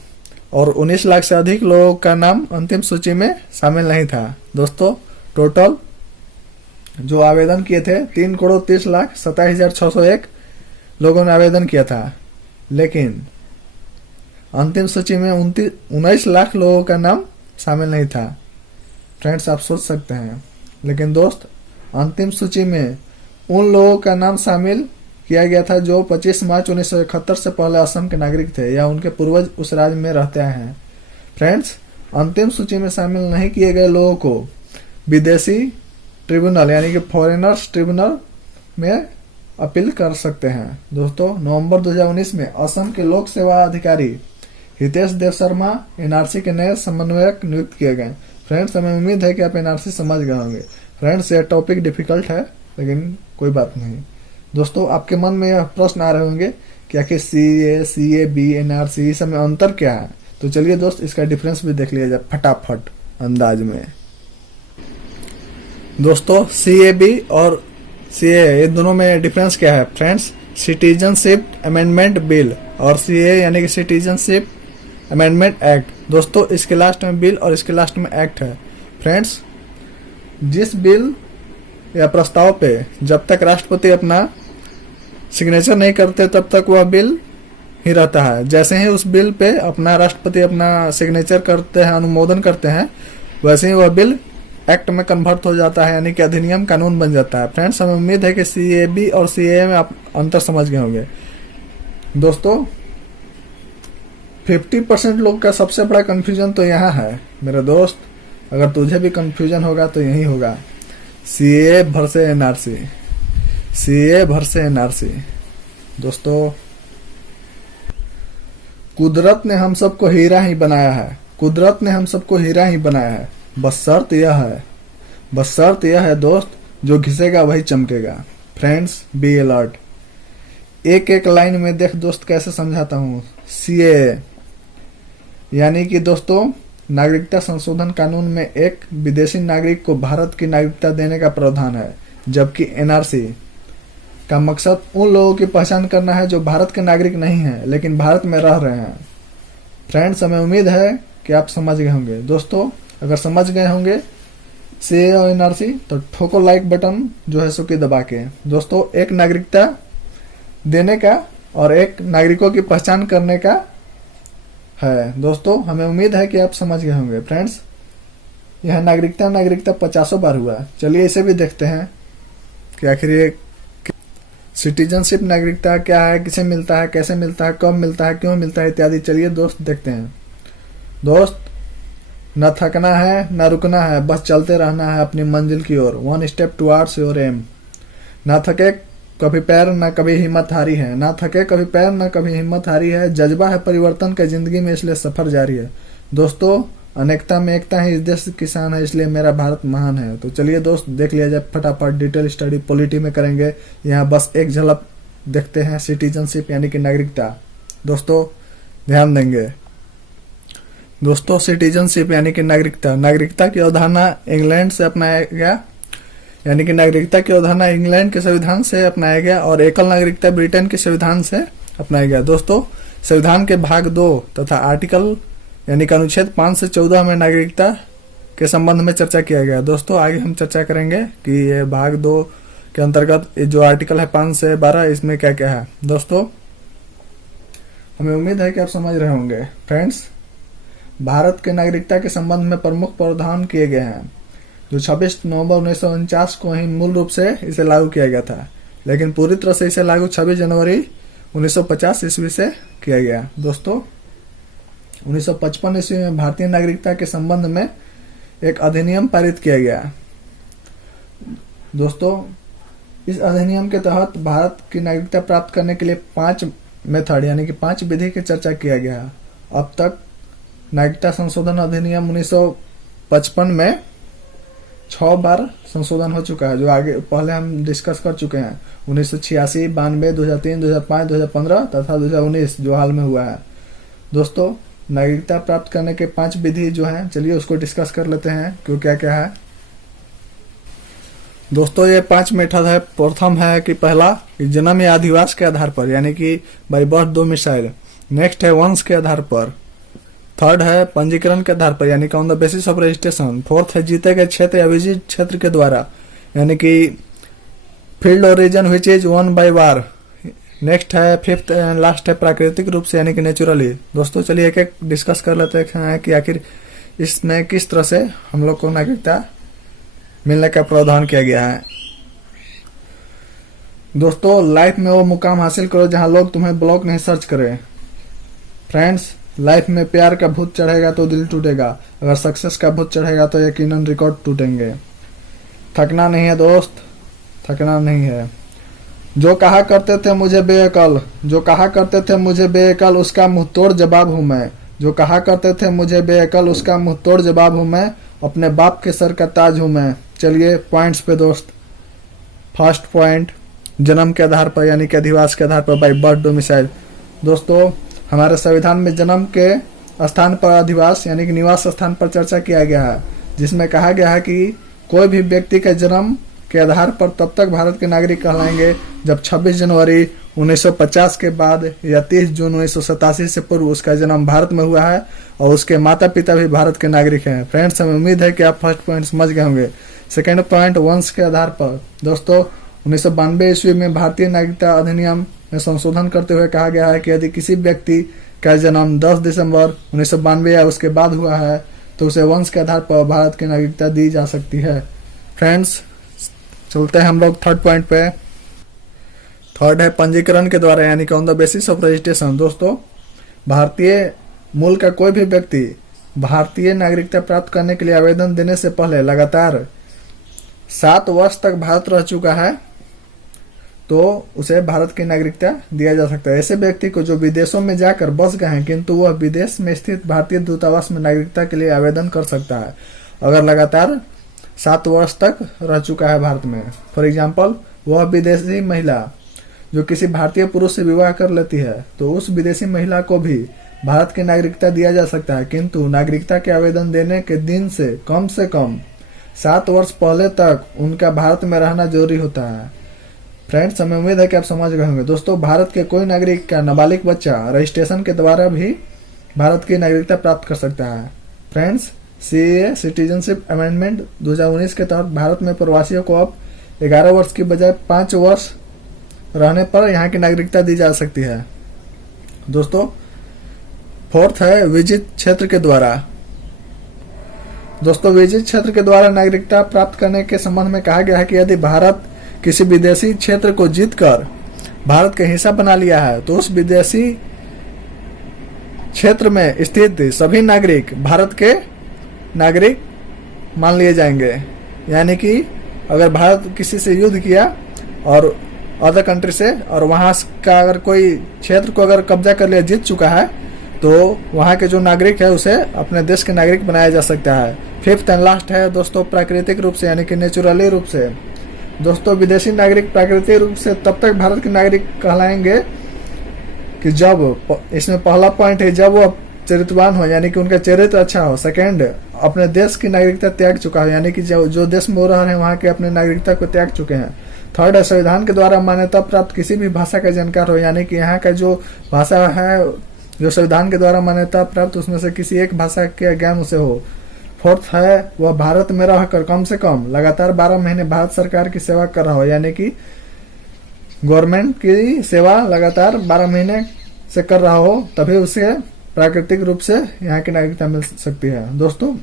और 19 लाख से अधिक लोगों का नाम अंतिम सूची में शामिल नहीं था। दोस्तों टोटल जो आवेदन किए थे 3,30,27,601 लोगों ने आवेदन किया था, लेकिन अंतिम सूची में 19 लाख लोगों का नाम शामिल नहीं था। फ्रेंड्स आप सोच सकते हैं, लेकिन दोस्त अंतिम सूची में उन लोगों का नाम शामिल किया गया था जो 25 मार्च 1971 से पहले असम के नागरिक थे या उनके पूर्वज उस राज्य में रहते हैं। फ्रेंड्स अंतिम सूची में शामिल नहीं किए गए लोगों को विदेशी ट्रिब्यूनल यानी कि फॉरेनर्स ट्रिब्यूनल में अपील कर सकते हैं। दोस्तों नवंबर 2019 में असम के लोक सेवा अधिकारी हितेश देव शर्मा एनआरसी के नए समन्वयक नियुक्त किए गए। फ्रेंड्स हमें उम्मीद है कि आप एनआरसी समझ गए होंगे। फ्रेंड्स यह टॉपिक डिफिकल्ट है, लेकिन कोई बात नहीं। दोस्तों आपके मन में यह प्रश्न आ रहे होंगे कि आखिर CA, एनआरसी इस सब में अंतर क्या है। तो चलिए दोस्त इसका डिफरेंस भी देख लिया जाए फटाफट अंदाज में। दोस्तों CAB और CA ये दोनों में डिफरेंस क्या है। फ्रेंड्स सिटीजनशिप अमेंडमेंट बिल और CA यानी कि सिटीजनशिप अमेंडमेंट एक्ट। दोस्तों इसके लास्ट में बिल और इसके लास्ट में एक्ट है। फ्रेंड्स जिस बिल या प्रस्ताव पे जब तक राष्ट्रपति अपना सिग्नेचर नहीं करते तब तक वह बिल ही रहता है। जैसे ही उस बिल पे अपना राष्ट्रपति अपना सिग्नेचर करते हैं, अनुमोदन करते हैं, वैसे ही वह बिल एक्ट में कन्वर्ट हो जाता है, यानी कि अधिनियम कानून बन जाता है। फ्रेंड्स हमें उम्मीद है कि CAB और CA में आप अंतर समझ गए होंगे। दोस्तों 50% लोग का सबसे बड़ा कंफ्यूजन तो यहाँ है मेरे दोस्त। अगर तुझे भी कंफ्यूजन होगा तो यही होगा, CA versus NRC, CA versus NRC। दोस्तों कुदरत ने हम सबको हीरा ही बनाया है, कुदरत ने हम सबको हीरा ही बनाया है। बस शर्त यह है दोस्त, जो घिसेगा वही चमकेगा। Friends be alert. एक लाइन में देख दोस्त कैसे समझाता हूँ। CA यानी कि दोस्तों नागरिकता संशोधन कानून में एक विदेशी नागरिक को भारत की नागरिकता देने का प्रावधान है, जबकि NRC का मकसद उन लोगों की पहचान करना है जो भारत के नागरिक नहीं हैं लेकिन भारत में रह रहे हैं। फ्रेंड्स हमें उम्मीद है कि आप समझ गए होंगे। दोस्तों अगर समझ गए होंगे CA और NRC तो ठोको लाइक बटन जो है सो की दबा के। दोस्तों एक नागरिकता देने का और एक नागरिकों की पहचान करने का है। दोस्तों हमें उम्मीद है कि आप समझ गए होंगे। फ्रेंड्स यह नागरिकता 50 बार हुआ। चलिए इसे भी देखते हैं कि आखिर ये सिटीजनशिप नागरिकता क्या है, किसे मिलता है, कैसे मिलता है, कब मिलता है, क्यों मिलता है इत्यादि। चलिए दोस्त देखते हैं। दोस्त न थकना है न रुकना है, बस चलते रहना है अपनी मंजिल की ओर। 1 स्टेप टुवर्ड्स योर एम। न थके कभी पैर न कभी हिम्मत हारी है, ना थके कभी पैर न कभी हिम्मत हारी है। जज्बा है परिवर्तन का जिंदगी में, इसलिए सफर जारी है। दोस्तों अनेकता में एकता है, इस देश की किसान है, इसलिए मेरा भारत महान है। तो चलिए दोस्त देख लिया जाए फटाफट। डिटेल स्टडी पॉलिटी में करेंगे। यहाँ बस एक झलक देखते हैं सिटीजनशिप यानी कि नागरिकता। दोस्तों ध्यान देंगे। दोस्तों सिटीजनशिप यानी कि नागरिकता, नागरिकता की अवधारणा इंग्लैंड से अपनाया गया, यानी कि नागरिकता की अवधारणा इंग्लैंड के संविधान से अपनाया गया और एकल नागरिकता ब्रिटेन के संविधान से अपनाया गया। दोस्तों संविधान के भाग 2 तथा आर्टिकल यानी कि अनुच्छेद 5 से 14 में नागरिकता के संबंध में चर्चा किया गया। दोस्तों आगे हम चर्चा करेंगे कि ये भाग 2 के अंतर्गत जो आर्टिकल है 5 से 12 इसमें क्या क्या है। दोस्तों हमें उम्मीद है कि आप समझ रहे होंगे। फ्रेंड्स भारत के नागरिकता के संबंध में प्रमुख प्रावधान किए गए हैं जो 26 नवंबर 1949 को ही मूल रूप से इसे लागू किया गया था, लेकिन पूरी तरह से इसे लागू 26 जनवरी 1950 ईस्वी से किया गया। दोस्तों 1955 ईस्वी में भारतीय नागरिकता के संबंध में एक अधिनियम पारित किया गया। दोस्तों, इस अधिनियम के तहत भारत की नागरिकता प्राप्त करने के लिए 5 मेथड यानी कि 5 विधि की चर्चा किया गया। अब तक नागरिकता संशोधन अधिनियम 1955 में 6 बार संशोधन हो चुका है, जो आगे पहले हम डिस्कस कर चुके हैं। 1986, 92, 2003, 2005, 2015 तथा 2019 जो हाल में हुआ है। दोस्तों, नागरिकता प्राप्त करने के 5 विधि जो हैं, चलिए उसको डिस्कस कर लेते हैं क्यों क्या क्या है। दोस्तों, ये 5 मेथड है। प्रथम है कि पहला जन्म या अधिवास के आधार पर यानी कि बाई बर्थ डोमिसाइल। नेक्स्ट है वंश के आधार पर। थर्ड है पंजीकरण के आधार पर यानी कि on the basis of registration. Fourth है जीते गए क्षेत्र या विजिट क्षेत्र के द्वारा यानी कि फील्ड और reason which is one by war. Next है फिफ्थ एंड लास्ट है प्राकृतिक रूप से यानी कि नेचुरली। दोस्तों, चलिए एक एक डिस्कस कर लेते हैं कि आखिर इसमें किस तरह से हम लोग को नागरिकता मिलने का प्रावधान किया गया है। दोस्तों, लाइफ में वो मुकाम हासिल करो जहां लोग तुम्हें ब्लॉक नहीं सर्च करें। फ्रेंड्स, लाइफ में प्यार का भूत चढ़ेगा तो दिल टूटेगा, अगर सक्सेस का भूत चढ़ेगा तो यकीनन रिकॉर्ड टूटेंगे। थकना नहीं है दोस्त, थकना नहीं है। जो कहा करते थे मुझे बेअकल, जो कहा करते थे मुझे बेअकल, उसका मुंह तोड़ जवाब हूं मैं। जो कहा करते थे मुझे बेअकल, उसका मुंह तोड़ जवाब हूं मैं। अपने बाप के सर का ताज हूं मैं। चलिए पॉइंट्स पे दोस्त। फर्स्ट पॉइंट, जन्म के आधार पर यानी कि अधिवास के आधार पर बाई बर्थ डोमिसाइल। दोस्तों, हमारे संविधान में जन्म के स्थान पर अधिवास यानी कि निवास स्थान पर चर्चा किया गया है, जिसमें कहा गया है कि कोई भी व्यक्ति के जन्म के आधार पर तब तक भारत के नागरिक कहलाएंगे जब 26 जनवरी 1950 के बाद या 30 जून 1987 से पूर्व उसका जन्म भारत में हुआ है और उसके माता पिता भी भारत के नागरिक हैं। फ्रेंड्स, हमें उम्मीद है कि आप फर्स्ट पॉइंट समझ गए होंगे। सेकेंड पॉइंट, वंश के आधार पर। दोस्तों, 1992 ईस्वी में भारतीय नागरिकता अधिनियम में संशोधन करते हुए कहा गया है कि यदि किसी व्यक्ति का जन्म 10 दिसंबर 1992 या उसके बाद हुआ है तो उसे वंश के आधार पर भारत की नागरिकता दी जा सकती है। फ्रेंड्स, चलते हैं हम लोग थर्ड पॉइंट पे। थर्ड है पंजीकरण के द्वारा यानी कि on the basis of registration. दोस्तों, भारतीय मूल का कोई भी व्यक्ति भारतीय नागरिकता प्राप्त करने के लिए आवेदन देने से पहले लगातार 7 वर्ष तक भारत रह चुका है तो उसे भारत की नागरिकता दिया जा सकता है। ऐसे व्यक्ति को जो विदेशों में जाकर बस गए हैं किंतु वह विदेश में स्थित भारतीय दूतावास में नागरिकता के लिए आवेदन कर सकता है अगर लगातार 7 वर्ष तक रह चुका है भारत में। फॉर एग्जाम्पल, वह विदेशी महिला जो किसी भारतीय पुरुष से विवाह कर लेती है तो उस विदेशी महिला को भी भारत की नागरिकता दिया जा सकता है, किंतु नागरिकता के आवेदन देने के दिन से कम 7 वर्ष पहले तक उनका भारत में रहना जरूरी होता है। फ्रेंड्स, हमें उम्मीद है कि आप समझ गए होंगे। दोस्तों, भारत के कोई नागरिक का नाबालिग बच्चा रजिस्ट्रेशन के द्वारा भी भारत की नागरिकता प्राप्त कर सकता है। फ्रेंड्स, सीएए सिटीजनशिप अमेंडमेंट 2019 के तहत भारत में प्रवासियों को अब 11 वर्ष की बजाय 5 वर्ष रहने पर यहाँ की नागरिकता दी जा सकती है। दोस्तों, फोर्थ है विजिट क्षेत्र के द्वारा। दोस्तों, विजिट क्षेत्र के द्वारा नागरिकता प्राप्त करने के संबंध में कहा गया है कि यदि भारत किसी विदेशी क्षेत्र को जीतकर भारत का हिस्सा बना लिया है तो उस विदेशी क्षेत्र में स्थित सभी नागरिक भारत के नागरिक मान लिए जाएंगे। यानी कि अगर भारत किसी से युद्ध किया और अदर कंट्री से और वहां का अगर कोई क्षेत्र को अगर कब्जा कर लिया, जीत चुका है, तो वहां के जो नागरिक है उसे अपने देश के नागरिक बनाया जा सकता है। फिफ्थ एंड लास्ट है दोस्तों प्राकृतिक रूप से यानी कि नेचुरली रूप से। दोस्तों, विदेशी नागरिक प्राकृतिक रूप से तब तक भारत के नागरिक कहलाएंगे कि जब, इसमें पहला पॉइंट है, जब वो चरित्रवान हो यानी कि उनका चरित्र अच्छा हो। सेकंड, अपने देश की नागरिकता त्याग चुका हो यानी कि जो देश में वो रह रहे हैं वहां के अपने नागरिकता को त्याग चुके हैं। थर्ड है संविधान के द्वारा मान्यता प्राप्त किसी भी भाषा का जानकार हो यानी कि यहाँ का जो भाषा है जो संविधान के द्वारा मान्यता प्राप्त उसमें से किसी एक भाषा के ज्ञान उसे हो। फोर्थ है वह भारत में रहकर कम से कम लगातार 12 महीने भारत सरकार की सेवा कर रहा हो यानी कि गवर्नमेंट की सेवा लगातार 12 महीने से कर रहा हो, तभी उसे प्राकृतिक रूप से यहाँ की नागरिकता मिल सकती है। दोस्तों,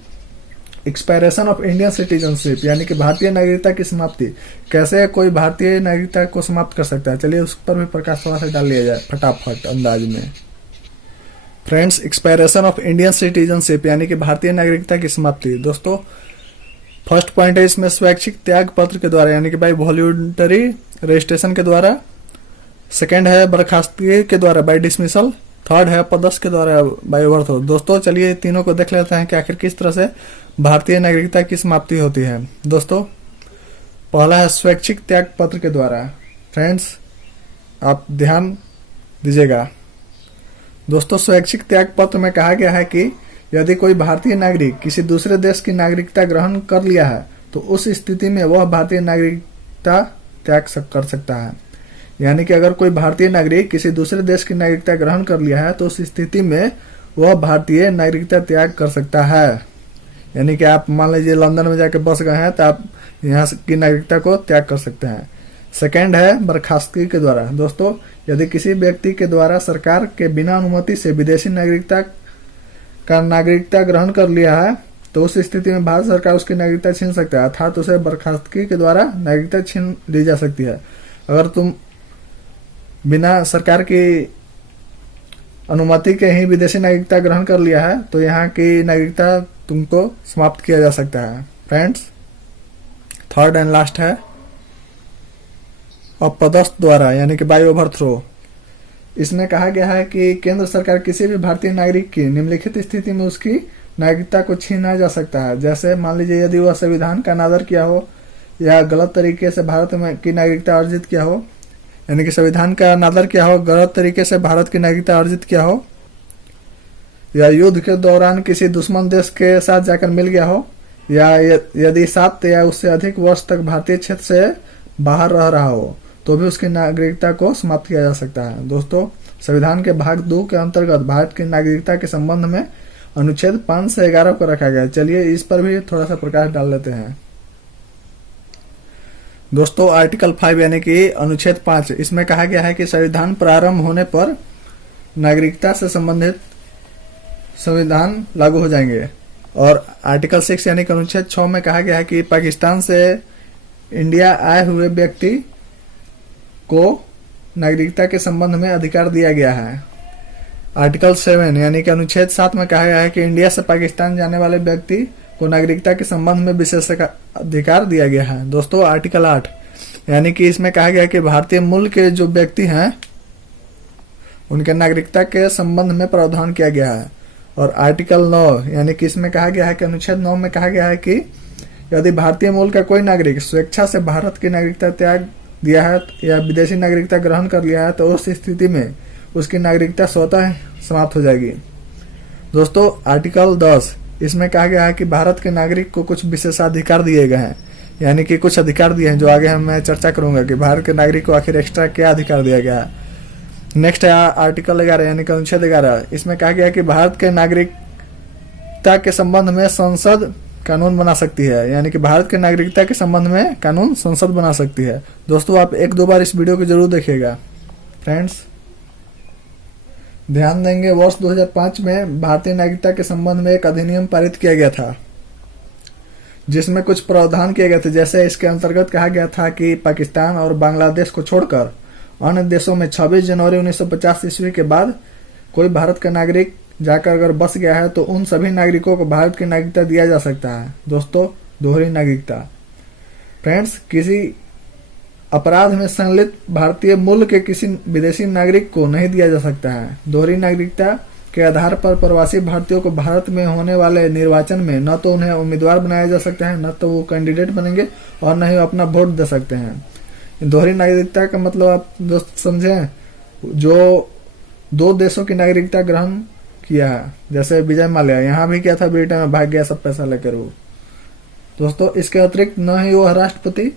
एक्सपायरेशन ऑफ इंडियन सिटीजनशिप यानी कि भारतीय नागरिकता की समाप्ति। कैसे कोई भारतीय नागरिकता को समाप्त कर सकता है, चलिए उस पर भी प्रकाश थोड़ा सा डाल लिया जाए फटाफट अंदाज में। Friends, expiration of Indian citizenship यानी कि भारतीय नागरिकता की समाप्ति। दोस्तों, फर्स्ट पॉइंट है इसमें स्वैच्छिक त्याग पत्र के द्वारा यानी कि बाय वॉल्यूंटरी रजिस्ट्रेशन के द्वारा। सेकंड है बर्खास्तगी के द्वारा बाय डिसमिसल। थर्ड है पदस्थ के द्वारा बाय ओवरथ्रो। दोस्तों चलिए तीनों को देख लेते हैं कि आखिर किस तरह से भारतीय नागरिकता की समाप्ति होती है। दोस्तों, पहला है स्वैच्छिक त्याग पत्र के द्वारा। फ्रेंड्स, आप ध्यान दीजिएगा। दोस्तों, स्वैच्छिक त्याग पत्र में कहा गया है कि यदि कोई भारतीय नागरिक किसी दूसरे देश की नागरिकता ग्रहण कर लिया है तो उस स्थिति में वह भारतीय नागरिकता कर सकता है। यानी कि अगर कोई भारतीय नागरिक किसी दूसरे देश की नागरिकता ग्रहण कर लिया है तो उस स्थिति में वह भारतीय नागरिकता त्याग कर सकता है। यानी कि आप मान लीजिए लंदन में जाके बस गए हैं तो आप यहाँ की नागरिकता को त्याग कर सकते हैं। सेकंड है बर्खास्तगी के द्वारा। दोस्तों, यदि किसी व्यक्ति के द्वारा सरकार के बिना अनुमति से विदेशी नागरिकता ग्रहण कर लिया है तो उस स्थिति में भारत सरकार उसकी नागरिकता छीन सकता है, अर्थात उसे बर्खास्तगी के द्वारा नागरिकता छीन ली जा सकती है। अगर तुम बिना सरकार की अनुमति के ही विदेशी नागरिकता ग्रहण कर लिया है तो यहाँ की नागरिकता तुमको समाप्त किया जा सकता है। फ्रेंड्स, थर्ड एंड लास्ट है अपदस्थ द्वारा यानी कि बाय ओवरथ्रो। इसमें कहा गया है कि केंद्र सरकार किसी भी भारतीय नागरिक की निम्नलिखित स्थिति में उसकी नागरिकता को छीना जा सकता है। जैसे मान लीजिए यदि वह संविधान का अनादर किया हो या गलत तरीके से भारत में की नागरिकता अर्जित किया हो, यानी कि संविधान का अनादर किया हो, गलत तरीके से भारत की नागरिकता अर्जित किया हो, या युद्ध के दौरान किसी दुश्मन देश के साथ जाकर मिल गया हो, या यदि 7 या उससे अधिक वर्ष तक भारतीय क्षेत्र से बाहर रह रहा हो तो भी उसकी नागरिकता को समाप्त किया जा सकता है। दोस्तों, संविधान के भाग 2 के अंतर्गत भारत की नागरिकता के संबंध में अनुच्छेद 5 से 11 को रखा गया है। चलिए इस पर भी थोड़ा सा प्रकाश डाल लेते हैं। दोस्तों, आर्टिकल 5 यानी कि अनुच्छेद 5, इसमें कहा गया है कि संविधान प्रारंभ होने पर नागरिकता से संबंधित संविधान लागू हो जाएंगे। और आर्टिकल 6 यानी कि अनुच्छेद 6 में कहा गया है कि पाकिस्तान से इंडिया आए हुए व्यक्ति को नागरिकता के संबंध में अधिकार दिया गया है। आर्टिकल 7 यानी कि अनुच्छेद 7 में कहा गया है कि इंडिया से पाकिस्तान जाने वाले व्यक्ति को नागरिकता के संबंध में विशेष अधिकार दिया गया है। दोस्तों, आर्टिकल 8 यानी कि इसमें कहा गया है कि भारतीय मूल के जो व्यक्ति हैं उनके नागरिकता के संबंध में प्रावधान किया गया है। और आर्टिकल 9 यानी कि इसमें कहा गया है कि अनुच्छेद 9 में कहा गया है कि यदि भारतीय मूल का कोई नागरिक स्वेच्छा से भारत की नागरिकता त्याग दिया है या विदेशी नागरिकता ग्रहण कर लिया है तो उस स्थिति में उसकी नागरिकता स्वतः समाप्त हो जाएगी। दोस्तों, आर्टिकल 10 इसमें कहा गया है कि भारत के नागरिक को कुछ विशेषाधिकार दिए गए हैं, यानी कि कुछ अधिकार दिए हैं जो आगे मैं चर्चा करूंगा कि भारत के नागरिक को आखिर एक्स्ट्रा क्या अधिकार दिया गया है। नेक्स्ट है आर्टिकल 11 यानी कि अनुच्छेद 11। इसमें कहा गया है कि भारत के नागरिकता के संबंध में संसद कानून बना सकती है, यानी कि भारत के नागरिकता के संबंध में कानून संसद बना सकती है। दोस्तों, आप 1-2 बार इस वीडियो को जरूर देखिएगा। फ्रेंड्स, ध्यान देंगे, वर्ष 2005 में भारतीय नागरिकता के संबंध में एक अधिनियम पारित किया गया था जिसमें कुछ प्रावधान किए गए थे। जैसे इसके अंतर्गत कहा गया था कि पाकिस्तान और बांग्लादेश को छोड़कर अन्य देशों में 26 जनवरी 1950 ईस्वी के बाद कोई भारत का नागरिक जाकर अगर बस गया है तो उन सभी नागरिकों को भारत की नागरिकता दिया जा सकता है। दोस्तों, दोहरी नागरिकता। फ्रेंड्स, किसी अपराध में संलिप्त भारतीय मूल के किसी विदेशी नागरिक को नहीं दिया जा सकता है। दोहरी नागरिकता के आधार पर प्रवासी भारतीयों को भारत में होने वाले निर्वाचन में न तो उन्हें उम्मीदवार बनाया जा सकता है, न तो वो कैंडिडेट बनेंगे और न ही अपना वोट दे सकते हैं। दोहरी नागरिकता का मतलब आप दोस्त समझें, जो 2 देशों की नागरिकता ग्रहण किया है, जैसे विजय माल्या यहाँ भी किया था, ब्रिटेन में भाग गया सब पैसा लेकर वो। दोस्तों, इसके अतिरिक्त न ही वह राष्ट्रपति,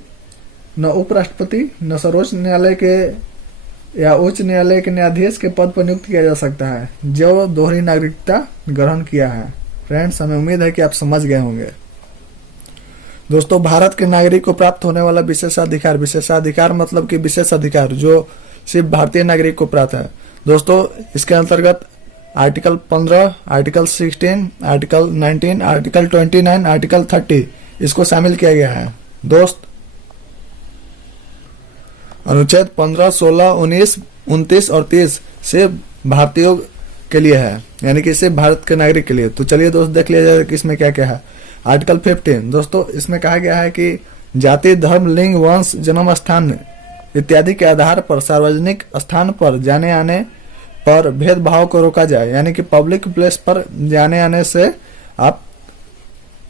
न उपराष्ट्रपति, न सर्वोच्च न्यायालय के या उच्च न्यायालय के न्यायाधीश के पद पर नियुक्त किया जा सकता है जो दोहरी नागरिकता ग्रहण किया है। फ्रेंड्स, हमें उम्मीद है कि आप समझ गए होंगे। दोस्तों, भारत के नागरिक को प्राप्त होने वाला विशेषाधिकार मतलब कि विशेष अधिकार जो सिर्फ भारतीय नागरिक को प्राप्त है। दोस्तों, इसके अंतर्गत article 15, article 16, article 19, article 29, article 30 इसको शामिल किया गया है। दोस्त, अनुच्छेद 15, 16, 19, 29 और 30 से भारतीयों के लिए है, यानी कि सिर्फ भारत के नागरिक के लिए। तो चलिए दोस्त देख लिया जाए कि इसमें क्या क्या है। आर्टिकल 15 दोस्तों, इसमें कहा गया है कि जाति, धर्म, लिंग, वंश, जन्म स्थान इत्यादि के आधार पर सार्वजनिक स्थान पर जाने आने पर भेदभाव को रोका जाए, यानी कि पब्लिक प्लेस पर जाने आने से आप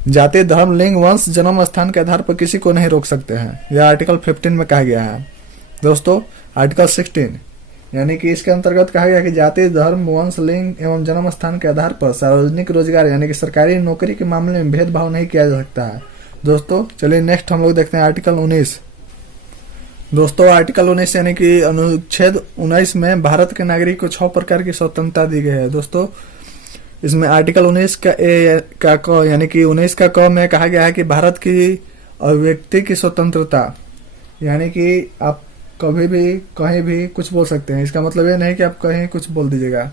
जाति, धर्म, लिंग, वंश, जन्म स्थान के आधार पर किसी को नहीं रोक सकते हैं। यह आर्टिकल 15 में कहा गया है। दोस्तों आर्टिकल 16 यानी कि इसके अंतर्गत कहा गया कि जाति, धर्म, वंश, लिंग एवं जन्म स्थान के आधार पर सार्वजनिक रोजगार यानी कि सरकारी नौकरी के मामले में भेदभाव नहीं किया जा सकता है। दोस्तों चलिए नेक्स्ट हम लोग देखते हैं आर्टिकल 19। दोस्तों आर्टिकल 19 यानी कि अनुच्छेद 19 में भारत के नागरिक को 6 प्रकार की स्वतंत्रता दी गई है। दोस्तों इसमें आर्टिकल 19 का ए का क यानी कि 19 का क में कहा गया है कि भारत की अभिव्यक्ति की स्वतंत्रता, यानी कि आप कभी भी कहीं भी कुछ बोल सकते हैं। इसका मतलब ये नहीं कि आप कहीं कुछ बोल दीजिएगा।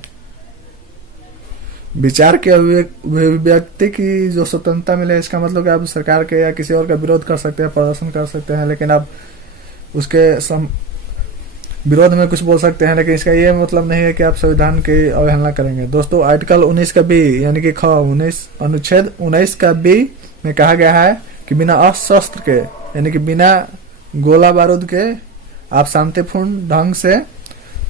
विचार के अभिव्यक्ति की जो स्वतंत्रता मिले, इसका मतलब कि आप सरकार के या किसी और का विरोध कर सकते हैं, प्रदर्शन कर सकते हैं, लेकिन आप उसके विरोध में कुछ बोल सकते हैं, लेकिन इसका ये मतलब नहीं है कि आप संविधान की अवहेलना करेंगे। दोस्तों आर्टिकल 19 का बी यानी कि अनुच्छेद 19 का बी में कहा गया है कि बिना अस्त्र के यानी कि बिना गोला बारूद के आप शांतिपूर्ण ढंग से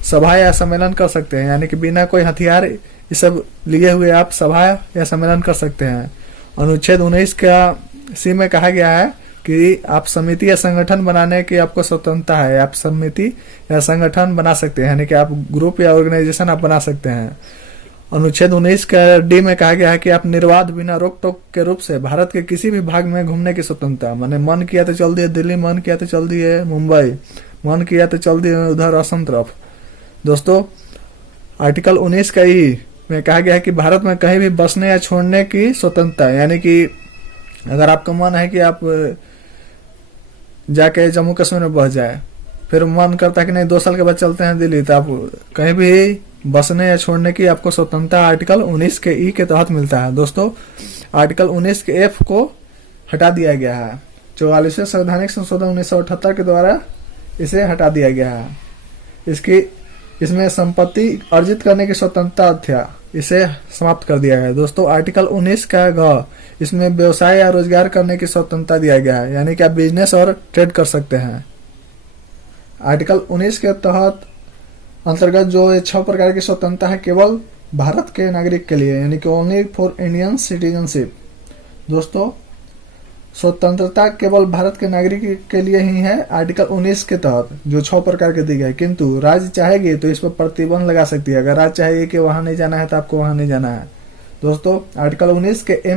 सभा या सम्मेलन कर सकते हैं, यानी कि बिना कोई हथियार ये सब लिए हुए आप सभा या सम्मेलन कर सकते हैं। अनुच्छेद 19 का सी में कहा गया है कि आप समिति या संगठन बनाने की आपको स्वतंत्रता है। आप समिति या संगठन बना सकते हैं, यानी कि आप ग्रुप या ऑर्गेनाइजेशन आप बना सकते हैं। अनुच्छेद 19 का डी में कहा गया है कि आप निर्बाध बिना रोक टोक के रूप से भारत के किसी भी भाग में घूमने की स्वतंत्रता, माने मन किया तो चल दिए दिल्ली, मन किया तो चल दिए मुंबई, मन किया तो चल दिए उधर असम तरफ। दोस्तों आर्टिकल 19 का ई में कहा गया है कि भारत में कहीं भी बसने या छोड़ने की स्वतंत्रता, यानी कि अगर आपका मन है कि आप जाके जम्मू कश्मीर में बस जाए, फिर मन करता है कि नहीं 2 साल के बाद चलते हैं दिल्ली, तो आप कहीं भी बसने या छोड़ने की आपको स्वतंत्रता आर्टिकल 19 के ई के तहत मिलता है। दोस्तों आर्टिकल 19 के एफ को हटा दिया गया है। 44वें संवैधानिक संशोधन 1978 के द्वारा इसे हटा दिया गया है। इसमें संपत्ति अर्जित करने की स्वतंत्रता था, इसे समाप्त कर दिया गया। दोस्तों आर्टिकल 19 का घ इसमें व्यवसाय या रोजगार करने की स्वतंत्रता दिया गया है, यानी कि आप बिजनेस और ट्रेड कर सकते हैं। आर्टिकल 19 के तहत अंतर्गत जो 6 प्रकार की स्वतंत्रता है केवल भारत के नागरिक के लिए, यानी कि ओनली फॉर इंडियन सिटीजनशिप। दोस्तों स्वतंत्रता केवल भारत के नागरिक के लिए ही है आर्टिकल 19 के तहत, जो 6 प्रकार के दी गए। किंतु राज्य चाहेगी तो इस पर प्रतिबंध लगा सकती है। अगर राज्य चाहेगी कि वहां नहीं जाना है तो आपको वहां नहीं जाना है। दोस्तों आर्टिकल 19 के ए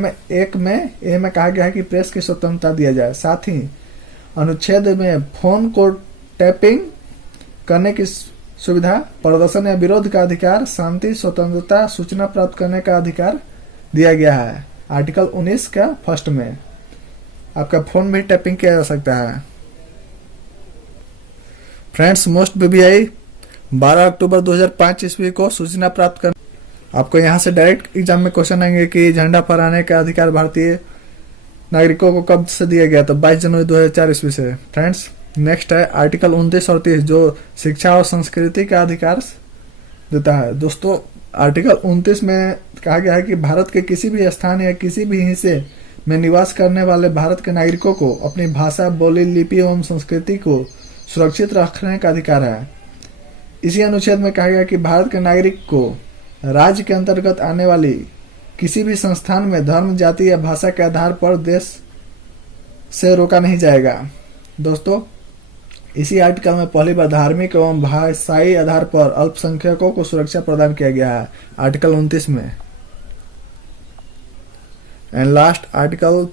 में कहा गया है कि प्रेस की स्वतंत्रता दिया जाए। साथ ही अनुच्छेद में फोन को टैपिंग करने की सुविधा, प्रदर्शन या विरोध का अधिकार, शांति, स्वतंत्रता, सूचना प्राप्त करने का अधिकार दिया गया है। आर्टिकल 19 का फर्स्ट में आपका फोन भी टैपिंग किया जा सकता है। फ्रेंड्स मोस्ट बीबीआई 12 अक्टूबर 2005 ईस्वी को सूचना प्राप्त कर आपको यहां से डायरेक्ट एग्जाम में क्वेश्चन आएंगे कि झंडा फहराने का अधिकार भारतीय नागरिकों को कब से दिया गया, तो 22 जनवरी 2004 ईस्वी से। फ्रेंड्स नेक्स्ट है आर्टिकल 29 और 30 जो शिक्षा और संस्कृति का अधिकार देता है। दोस्तों आर्टिकल 29 में कहा गया है कि भारत के किसी भी स्थान या किसी भी हिस्से में निवास करने वाले भारत के नागरिकों को अपनी भाषा, बोली, लिपि एवं संस्कृति को सुरक्षित रखने का अधिकार है। इसी अनुच्छेद में कहा गया कि भारत के नागरिक को राज्य के अंतर्गत आने वाली किसी भी संस्थान में धर्म, जाति या भाषा के आधार पर देश से रोका नहीं जाएगा। दोस्तों इसी आर्टिकल में पहली बार धार्मिक एवं भाषाई आधार पर अल्पसंख्यकों को सुरक्षा प्रदान किया गया है, आर्टिकल 29 में। एंड लास्ट आर्टिकल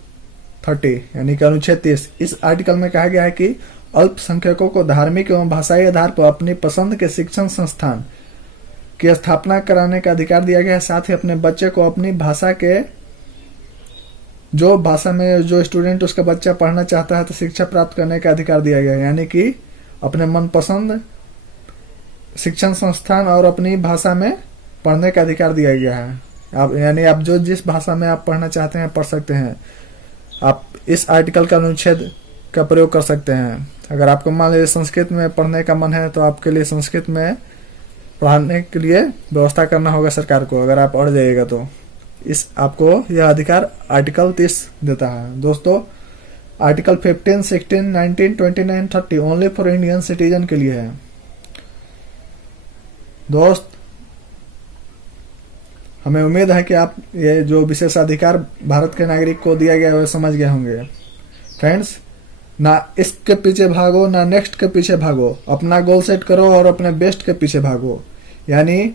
30 यानी कि अनुच्छेद 30। इस आर्टिकल में कहा गया है कि अल्पसंख्यकों को धार्मिक एवं भाषाई आधार पर अपनी पसंद के शिक्षण संस्थान की स्थापना कराने का अधिकार दिया गया है। साथ ही अपने बच्चे को अपनी भाषा के जो भाषा में जो स्टूडेंट उसका बच्चा पढ़ना चाहता है तो शिक्षा प्राप्त करने का अधिकार दिया गया है, यानी कि अपने मनपसंद शिक्षण संस्थान और अपनी भाषा में पढ़ने का अधिकार दिया गया है। आप यानी आप जो जिस भाषा में आप पढ़ना चाहते हैं पढ़ सकते हैं। आप इस आर्टिकल का अनुच्छेद का प्रयोग कर सकते हैं। अगर आपको मान लीजिए संस्कृत में पढ़ने का मन है तो आपके लिए संस्कृत में पढ़ाने के लिए व्यवस्था करना होगा सरकार को, अगर आप अड़ जाइएगा तो। इस आपको यह अधिकार आर्टिकल 30 देता है। दोस्तों article 15, 16, 19, 29, 30 only for Indian citizen के लिए है। दोस्त हमें उम्मीद है कि आप ये जो विशेषाधिकार भारत के नागरिक को दिया गया है समझ गए होंगे। फ्रेंड्स, ना इसके पीछे भागो ना नेक्स्ट के पीछे भागो, अपना गोल सेट करो और अपने बेस्ट के पीछे भागो। यानी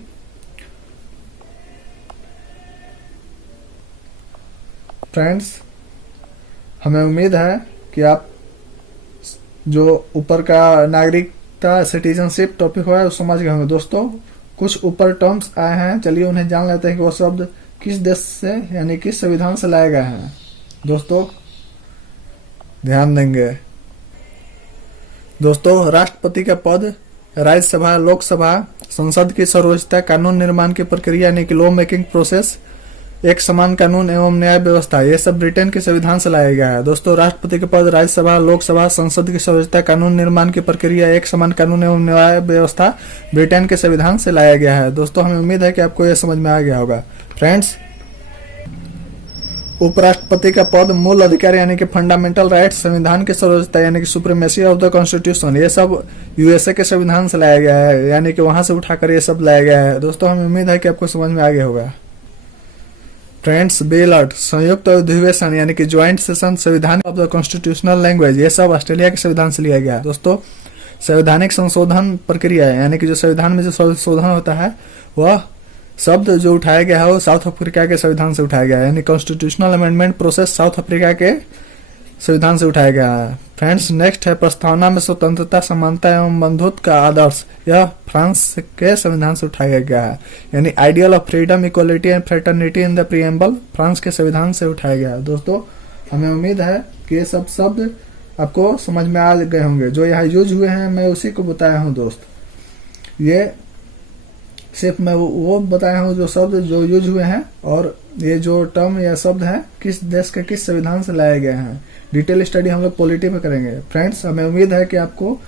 फ्रेंड्स, हमें उम्मीद है कि आप जो ऊपर का नागरिकता सिटीजनशिप टॉपिक हुआ है वो समझ गए होंगे। दोस्तों कुछ ऊपर टर्म्स आए हैं, चलिए उन्हें जान लेते हैं कि वो शब्द किस देश से यानी किस संविधान से लाए गए हैं। दोस्तों ध्यान देंगे। दोस्तों राष्ट्रपति का पद, राज्यसभा, लोकसभा, संसद की सर्वोच्चता, कानून निर्माण की प्रक्रिया यानी कि लॉ मेकिंग प्रोसेस, एक समान कानून एवं न्याय व्यवस्था, ये सब ब्रिटेन के संविधान से लाया गया है। दोस्तों राष्ट्रपति के पद, राज्यसभा, लोकसभा, संसद की सर्वोच्चता, कानून निर्माण की प्रक्रिया, एक समान कानून एवं न्याय व्यवस्था ब्रिटेन के संविधान से लाया गया है। दोस्तों हमें उम्मीद है कि आपको यह समझ में आ गया होगा। फ्रेंड्स, उपराष्ट्रपति का पद, मूल अधिकार यानी कि फंडामेंटल राइट्स, संविधान की सर्वोच्चता यानी कि सुप्रीमेसी ऑफ द कॉन्स्टिट्यूशन, ये सब यूएसए के संविधान से लाया गया है, यानी कि वहां से उठाकर ये सब लाया गया है। दोस्तों हमें उम्मीद है कि आपको समझ में आ गया होगा। फ्रेंड्स, बी अलर्ट, संयुक्त अधिवेशन यानी कि ज्वाइंट सेशन, संविधान ऑफ द कॉन्स्टिट्यूशनल लैंग्वेज, ये सब ऑस्ट्रेलिया के संविधान से लिया गया है। दोस्तों संवैधानिक संशोधन प्रक्रिया यानी कि जो संविधान में जो संशोधन होता है वह शब्द जो उठाया गया है वो साउथ अफ्रीका के संविधान से उठाया गया है, यानी constitutional amendment process south Africa के संविधान से उठाया गया है। फ्रेंड्स, नेक्स्ट है प्रस्तावना में स्वतंत्रता, समानता एवं बंधुत्व का आदर्श, यह फ्रांस के संविधान से उठाया गया है, यानी ideal of freedom, equality and fraternity in the preamble, France के संविधान से उठाया गया है। दोस्तों हमें उम्मीद है कि ये सब शब्द आपको समझ में आ गए होंगे। जो यहाँ यूज हुए हैं मैं उसी को बताया हूँ दोस्त, ये सिर्फ मैं वो बताया हूँ जो शब्द जो यूज हुए हैं, और ये जो टर्म या शब्द है किस देश के किस संविधान से लाए गए हैं। डिटेल स्टडी हम लोग पॉलिटी में करेंगे। फ्रेंड्स, हमें उम्मीद है कि आपको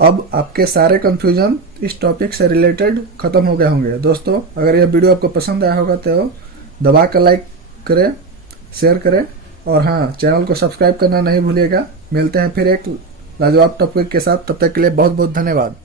अब आपके सारे कंफ्यूजन इस टॉपिक से रिलेटेड खत्म हो गए होंगे। दोस्तों अगर यह वीडियो आपको पसंद आया होगा तो दबा कर लाइक करें, शेयर करें, और हाँ, चैनल को सब्सक्राइब करना नहीं भूलिएगा। मिलते हैं फिर एक लाजवाब टॉपिक के साथ, तब तक के लिए बहुत बहुत धन्यवाद।